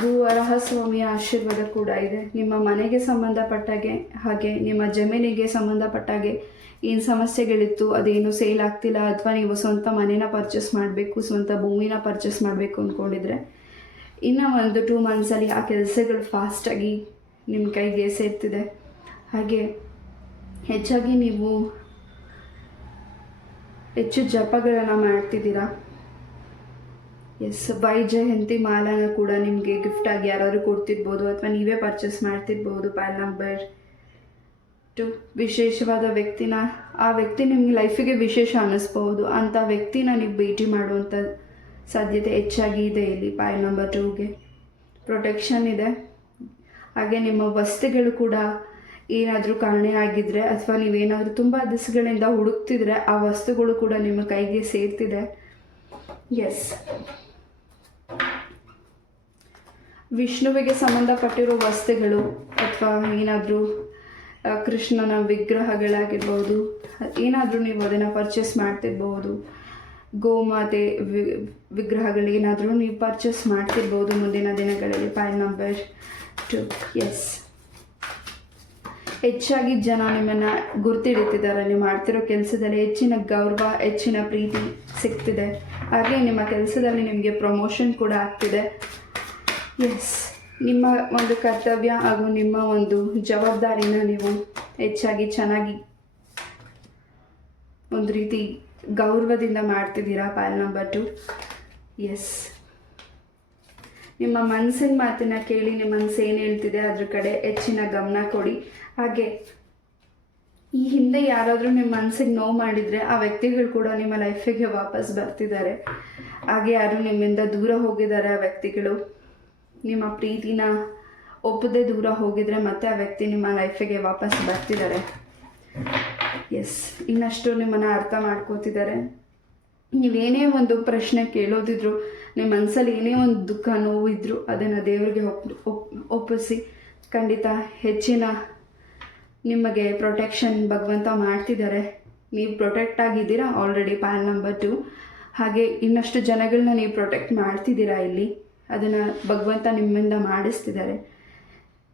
ಭೂವರಾಹ ಸ್ವಾಮಿಯ ಆಶೀರ್ವಾದ ಕೂಡ ಇದೆ. ನಿಮ್ಮ ಮನೆಗೆ ಸಂಬಂಧಪಟ್ಟಾಗೆ ಹಾಗೆ ನಿಮ್ಮ ಜಮೀನಿಗೆ ಸಂಬಂಧಪಟ್ಟಾಗೆ ಏನು ಸಮಸ್ಯೆಗಳಿತ್ತು ಅದೇನು ಸೇಲ್ ಆಗ್ತಿಲ್ಲ ಅಥವಾ ನೀವು ಸ್ವಂತ ಮನೇನ ಪರ್ಚೇಸ್ ಮಾಡಬೇಕು, ಸ್ವಂತ ಭೂಮಿನ ಪರ್ಚೇಸ್ ಮಾಡಬೇಕು ಅಂದ್ಕೊಂಡಿದ್ರೆ ಇನ್ನು 1-2 ಮಂತ್ಸಲ್ಲಿ ಆ ಕೆಲಸಗಳು ಫಾಸ್ಟಾಗಿ ನಿಮ್ಮ ಕೈಗೆ ಸೇರ್ತಿದೆ. ಹಾಗೆ ಹೆಚ್ಚಾಗಿ ನೀವು ಹೆಚ್ಚು ಜಪಗಳನ್ನು ಮಾಡ್ತಿದ್ದೀರಾ. ಎಸ್, ವೈಜಯಂತಿ ಮಾಲಾನ ಕೂಡ ನಿಮಗೆ ಗಿಫ್ಟಾಗಿ ಯಾರಾದರೂ ಕೊಡ್ತಿರ್ಬೋದು ಅಥವಾ ನೀವೇ ಪರ್ಚೇಸ್ ಮಾಡ್ತಿರ್ಬೋದು. ಪೈಲ್ ನಂಬರ್ 2, ವಿಶೇಷವಾದ ವ್ಯಕ್ತಿನ, ಆ ವ್ಯಕ್ತಿ ನಿಮಗೆ ಲೈಫಿಗೆ ವಿಶೇಷ ಅನ್ನಿಸ್ಬೋದು. ಅಂಥ ವ್ಯಕ್ತಿನ ನೀವು ಭೇಟಿ ಮಾಡುವಂಥ ಸಾಧ್ಯತೆ ಹೆಚ್ಚಾಗಿ ಇದೆ ಇಲ್ಲಿ. ಪೈಲ್ ನಂಬರ್ 2ಗೆ ಪ್ರೊಟೆಕ್ಷನ್ ಇದೆ. ಹಾಗೆ ನಿಮ್ಮ ವಸ್ತುಗಳು ಕೂಡ ಏನಾದರೂ ಕಾಣೆ ಆಗಿದ್ದರೆ ಅಥವಾ ನೀವೇನಾದರೂ ತುಂಬ ದಿವಸಗಳಿಂದ ಹುಡುಕ್ತಿದ್ರೆ ಆ ವಸ್ತುಗಳು ಕೂಡ ನಿಮ್ಮ ಕೈಗೆ ಸೇರ್ತಿದೆ. ಎಸ್, ವಿಷ್ಣುವಿಗೆ ಸಂಬಂಧಪಟ್ಟಿರೋ ವಸ್ತುಗಳು ಅಥವಾ ಏನಾದರೂ ಕೃಷ್ಣನ ವಿಗ್ರಹಗಳಾಗಿರ್ಬೋದು, ಏನಾದರೂ ನೀವು ಅದನ್ನು ಪರ್ಚೇಸ್ ಮಾಡ್ತಿರ್ಬೋದು. ಗೋಮಾತೆ ವಿಗ್ರಹಗಳು ಏನಾದರೂ ನೀವು ಪರ್ಚೇಸ್ ಮಾಡ್ತಿರ್ಬೋದು ಮುಂದಿನ ದಿನಗಳಲ್ಲಿ. ಪೈಲ್ ನಂಬರ್ 2. ಎಸ್, ಹೆಚ್ಚಾಗಿ ಜನ ನಿಮ್ಮನ್ನು ಗುರ್ತಿಡಿತಿದ್ದಾರೆ. ನೀವು ಮಾಡ್ತಿರೋ ಕೆಲಸದಲ್ಲಿ ಹೆಚ್ಚಿನ ಗೌರವ, ಹೆಚ್ಚಿನ ಪ್ರೀತಿ ಸಿಗ್ತಿದೆ. ಹಾಗೆ ನಿಮ್ಮ ಕೆಲಸದಲ್ಲಿ ನಿಮಗೆ ಪ್ರಮೋಷನ್ ಕೂಡ ಆಗ್ತಿದೆ. ಎಸ್, ನಿಮ್ಮ ಒಂದು ಕರ್ತವ್ಯ ಹಾಗೂ ನಿಮ್ಮ ಒಂದು ಜವಾಬ್ದಾರಿನ ನೀವು ಹೆಚ್ಚಾಗಿ ಚೆನ್ನಾಗಿ ಒಂದು ರೀತಿ ಗೌರವದಿಂದ ಮಾಡ್ತಿದ್ದೀರಾ. ಪೈಲ್ ನಂಬರ್ 2. ಎಸ್, ನಿಮ್ಮ ಮನಸ್ಸಿನ ಮಾತನ್ನು ಕೇಳಿ ನಿಮ್ಮ ಮನಸ್ಸು ಏನು ಹೇಳ್ತಿದೆ ಅದ್ರ ಕಡೆ ಹೆಚ್ಚಿನ ಗಮನ ಕೊಡಿ. ಹಾಗೆ ಈ ಹಿಂದೆ ಯಾರಾದರೂ ನಿಮ್ಮ ಮನಸ್ಸಿಗೆ ನೋವು ಮಾಡಿದರೆ ಆ ವ್ಯಕ್ತಿಗಳು ಕೂಡ ನಿಮ್ಮ ಲೈಫಿಗೆ ವಾಪಸ್ ಬರ್ತಿದ್ದಾರೆ. ಹಾಗೆ ಯಾರು ನಿಮ್ಮಿಂದ ದೂರ ಹೋಗಿದ್ದಾರೆ ಆ ವ್ಯಕ್ತಿಗಳು, ನಿಮ್ಮ ಪ್ರೀತಿನ ಒಪ್ಪದೆ ದೂರ ಹೋಗಿದರೆ ಮತ್ತೆ ಆ ವ್ಯಕ್ತಿ ನಿಮ್ಮ ಲೈಫಿಗೆ ವಾಪಸ್ ಬರ್ತಿದ್ದಾರೆ. ಎಸ್, ಇನ್ನಷ್ಟು ನಿಮ್ಮನ್ನು ಅರ್ಥ ಮಾಡ್ಕೋತಿದ್ದಾರೆ. ನೀವೇನೇ ಒಂದು ಪ್ರಶ್ನೆ ಕೇಳೋದಿದ್ರು, ನಿಮ್ಮ ಮನಸ್ಸಲ್ಲಿ ಏನೇ ಒಂದು ದುಃಖ ನೋವಿದ್ರು ಅದನ್ನು ದೇವರಿಗೆ ಒಪ್ಪಿಸಿ. ಖಂಡಿತ ಹೆಚ್ಚಿನ ನಿಮಗೆ ಪ್ರೊಟೆಕ್ಷನ್ ಭಗವಂತ ಮಾಡ್ತಿದ್ದಾರೆ. ನೀವು ಪ್ರೊಟೆಕ್ಟ್ ಆಗಿದ್ದೀರಾ ಆಲ್ರೆಡಿ. ಪೈಲ್ ನಂಬರ್ 2. ಹಾಗೆ ಇನ್ನಷ್ಟು ಜನಗಳನ್ನ ನೀವು ಪ್ರೊಟೆಕ್ಟ್ ಮಾಡ್ತಿದ್ದೀರಾ ಇಲ್ಲಿ. ಅದನ್ನು ಭಗವಂತ ನಿಮ್ಮಿಂದ ಮಾಡಿಸ್ತಿದ್ದಾರೆ.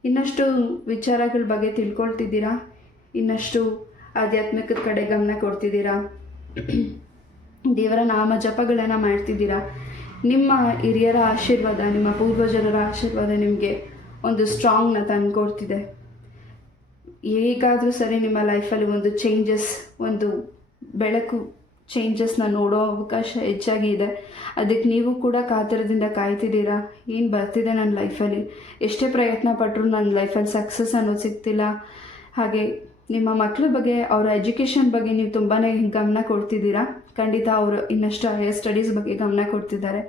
ಇನ್ನಷ್ಟು ವಿಚಾರಗಳ ಬಗ್ಗೆ ತಿಳ್ಕೊಳ್ತಿದ್ದೀರಾ. ಇನ್ನಷ್ಟು ಆಧ್ಯಾತ್ಮಿಕದ ಕಡೆ ಗಮನ ಕೊಡ್ತಿದ್ದೀರಾ. ದೇವರ ನಾಮ ಜಪಗಳನ್ನು ಮಾಡ್ತಿದ್ದೀರಾ. ನಿಮ್ಮ ಹಿರಿಯರ ಆಶೀರ್ವಾದ, ನಿಮ್ಮ ಪೂರ್ವಜರ ಆಶೀರ್ವಾದ ನಿಮಗೆ ಒಂದು ಸ್ಟ್ರಾಂಗ್ನ ತಂದುಕೊಡ್ತಿದೆ. ಹೇಗಾದರೂ ಸರಿ ನಿಮ್ಮ ಲೈಫಲ್ಲಿ ಒಂದು ಚೇಂಜಸ್, ಒಂದು ಬೆಳಕು ಚೇಂಜಸ್ನ ನೋಡೋ ಅವಕಾಶ ಹೆಚ್ಚಾಗಿ ಇದೆ. ಅದಕ್ಕೆ ನೀವು ಕೂಡ ಕಾತರದಿಂದ ಕಾಯ್ತಿದ್ದೀರಾ. ಏನು ಬರ್ತಿದೆ ನನ್ನ ಲೈಫಲ್ಲಿ, ಎಷ್ಟೇ ಪ್ರಯತ್ನ ಪಟ್ಟರು ನನ್ನ ಲೈಫಲ್ಲಿ ಸಕ್ಸಸ್ ಅನ್ನೋದು ಸಿಗ್ತಿಲ್ಲ. ಹಾಗೆ ನಿಮ್ಮ ಮಕ್ಕಳ ಬಗ್ಗೆ, ಅವರ ಎಜುಕೇಷನ್ ಬಗ್ಗೆ ನೀವು ತುಂಬಾ ಗಮನ ಕೊಡ್ತಿದ್ದೀರಾ. ಖಂಡಿತ ಅವರು ಇನ್ನಷ್ಟು ಹೈಯರ್ ಸ್ಟಡೀಸ್ ಬಗ್ಗೆ ಗಮನ ಕೊಡ್ತಿದ್ದಾರೆ.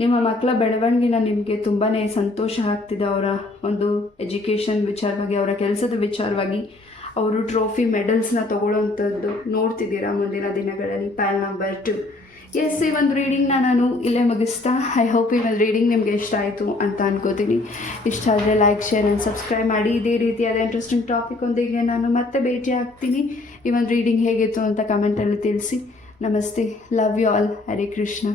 ನಿಮ್ಮ ಮಕ್ಕಳ ಬೆಳವಣಿಗೆನ ನಿಮಗೆ ತುಂಬಾ ಸಂತೋಷ ಆಗ್ತಿದೆ. ಅವರ ಒಂದು ಎಜುಕೇಷನ್ ವಿಚಾರವಾಗಿ, ಅವರ ಕೆಲಸದ ವಿಚಾರವಾಗಿ ಅವರು ಟ್ರೋಫಿ ಮೆಡಲ್ಸ್ನ ತೊಗೊಳ್ಳೋವಂಥದ್ದು ನೋಡ್ತಿದ್ದೀರಾ ಮುಂದಿನ ದಿನಗಳಲ್ಲಿ. ಪೈಲ್ ನಂಬರ್ 2. ಎಸ್, ಈ ಒಂದು ರೀಡಿಂಗ್ನ ನಾನು ಇಲ್ಲೇ ಮುಗಿಸ್ತಾ, ಐ ಹೋಪ್ ಈ ಒಂದು ರೀಡಿಂಗ್ ನಿಮಗೆ ಇಷ್ಟ ಆಯಿತು ಅಂತ ಅನ್ಕೋತೀನಿ. ಇಷ್ಟ ಆದರೆ ಲೈಕ್, ಶೇರ್ ಆ್ಯಂಡ್ ಸಬ್ಸ್ಕ್ರೈಬ್ ಮಾಡಿ. ಇದೇ ರೀತಿಯಾದ ಇಂಟ್ರೆಸ್ಟಿಂಗ್ ಟಾಪಿಕ್ ಒಂದಿಗೆ ನಾನು ಮತ್ತೆ ಭೇಟಿ ಆಗ್ತೀನಿ. ಈ ಒಂದು ರೀಡಿಂಗ್ ಹೇಗಿತ್ತು ಅಂತ ಕಮೆಂಟಲ್ಲಿ ತಿಳಿಸಿ. ನಮಸ್ತೆ, love you all, Hare Krishna.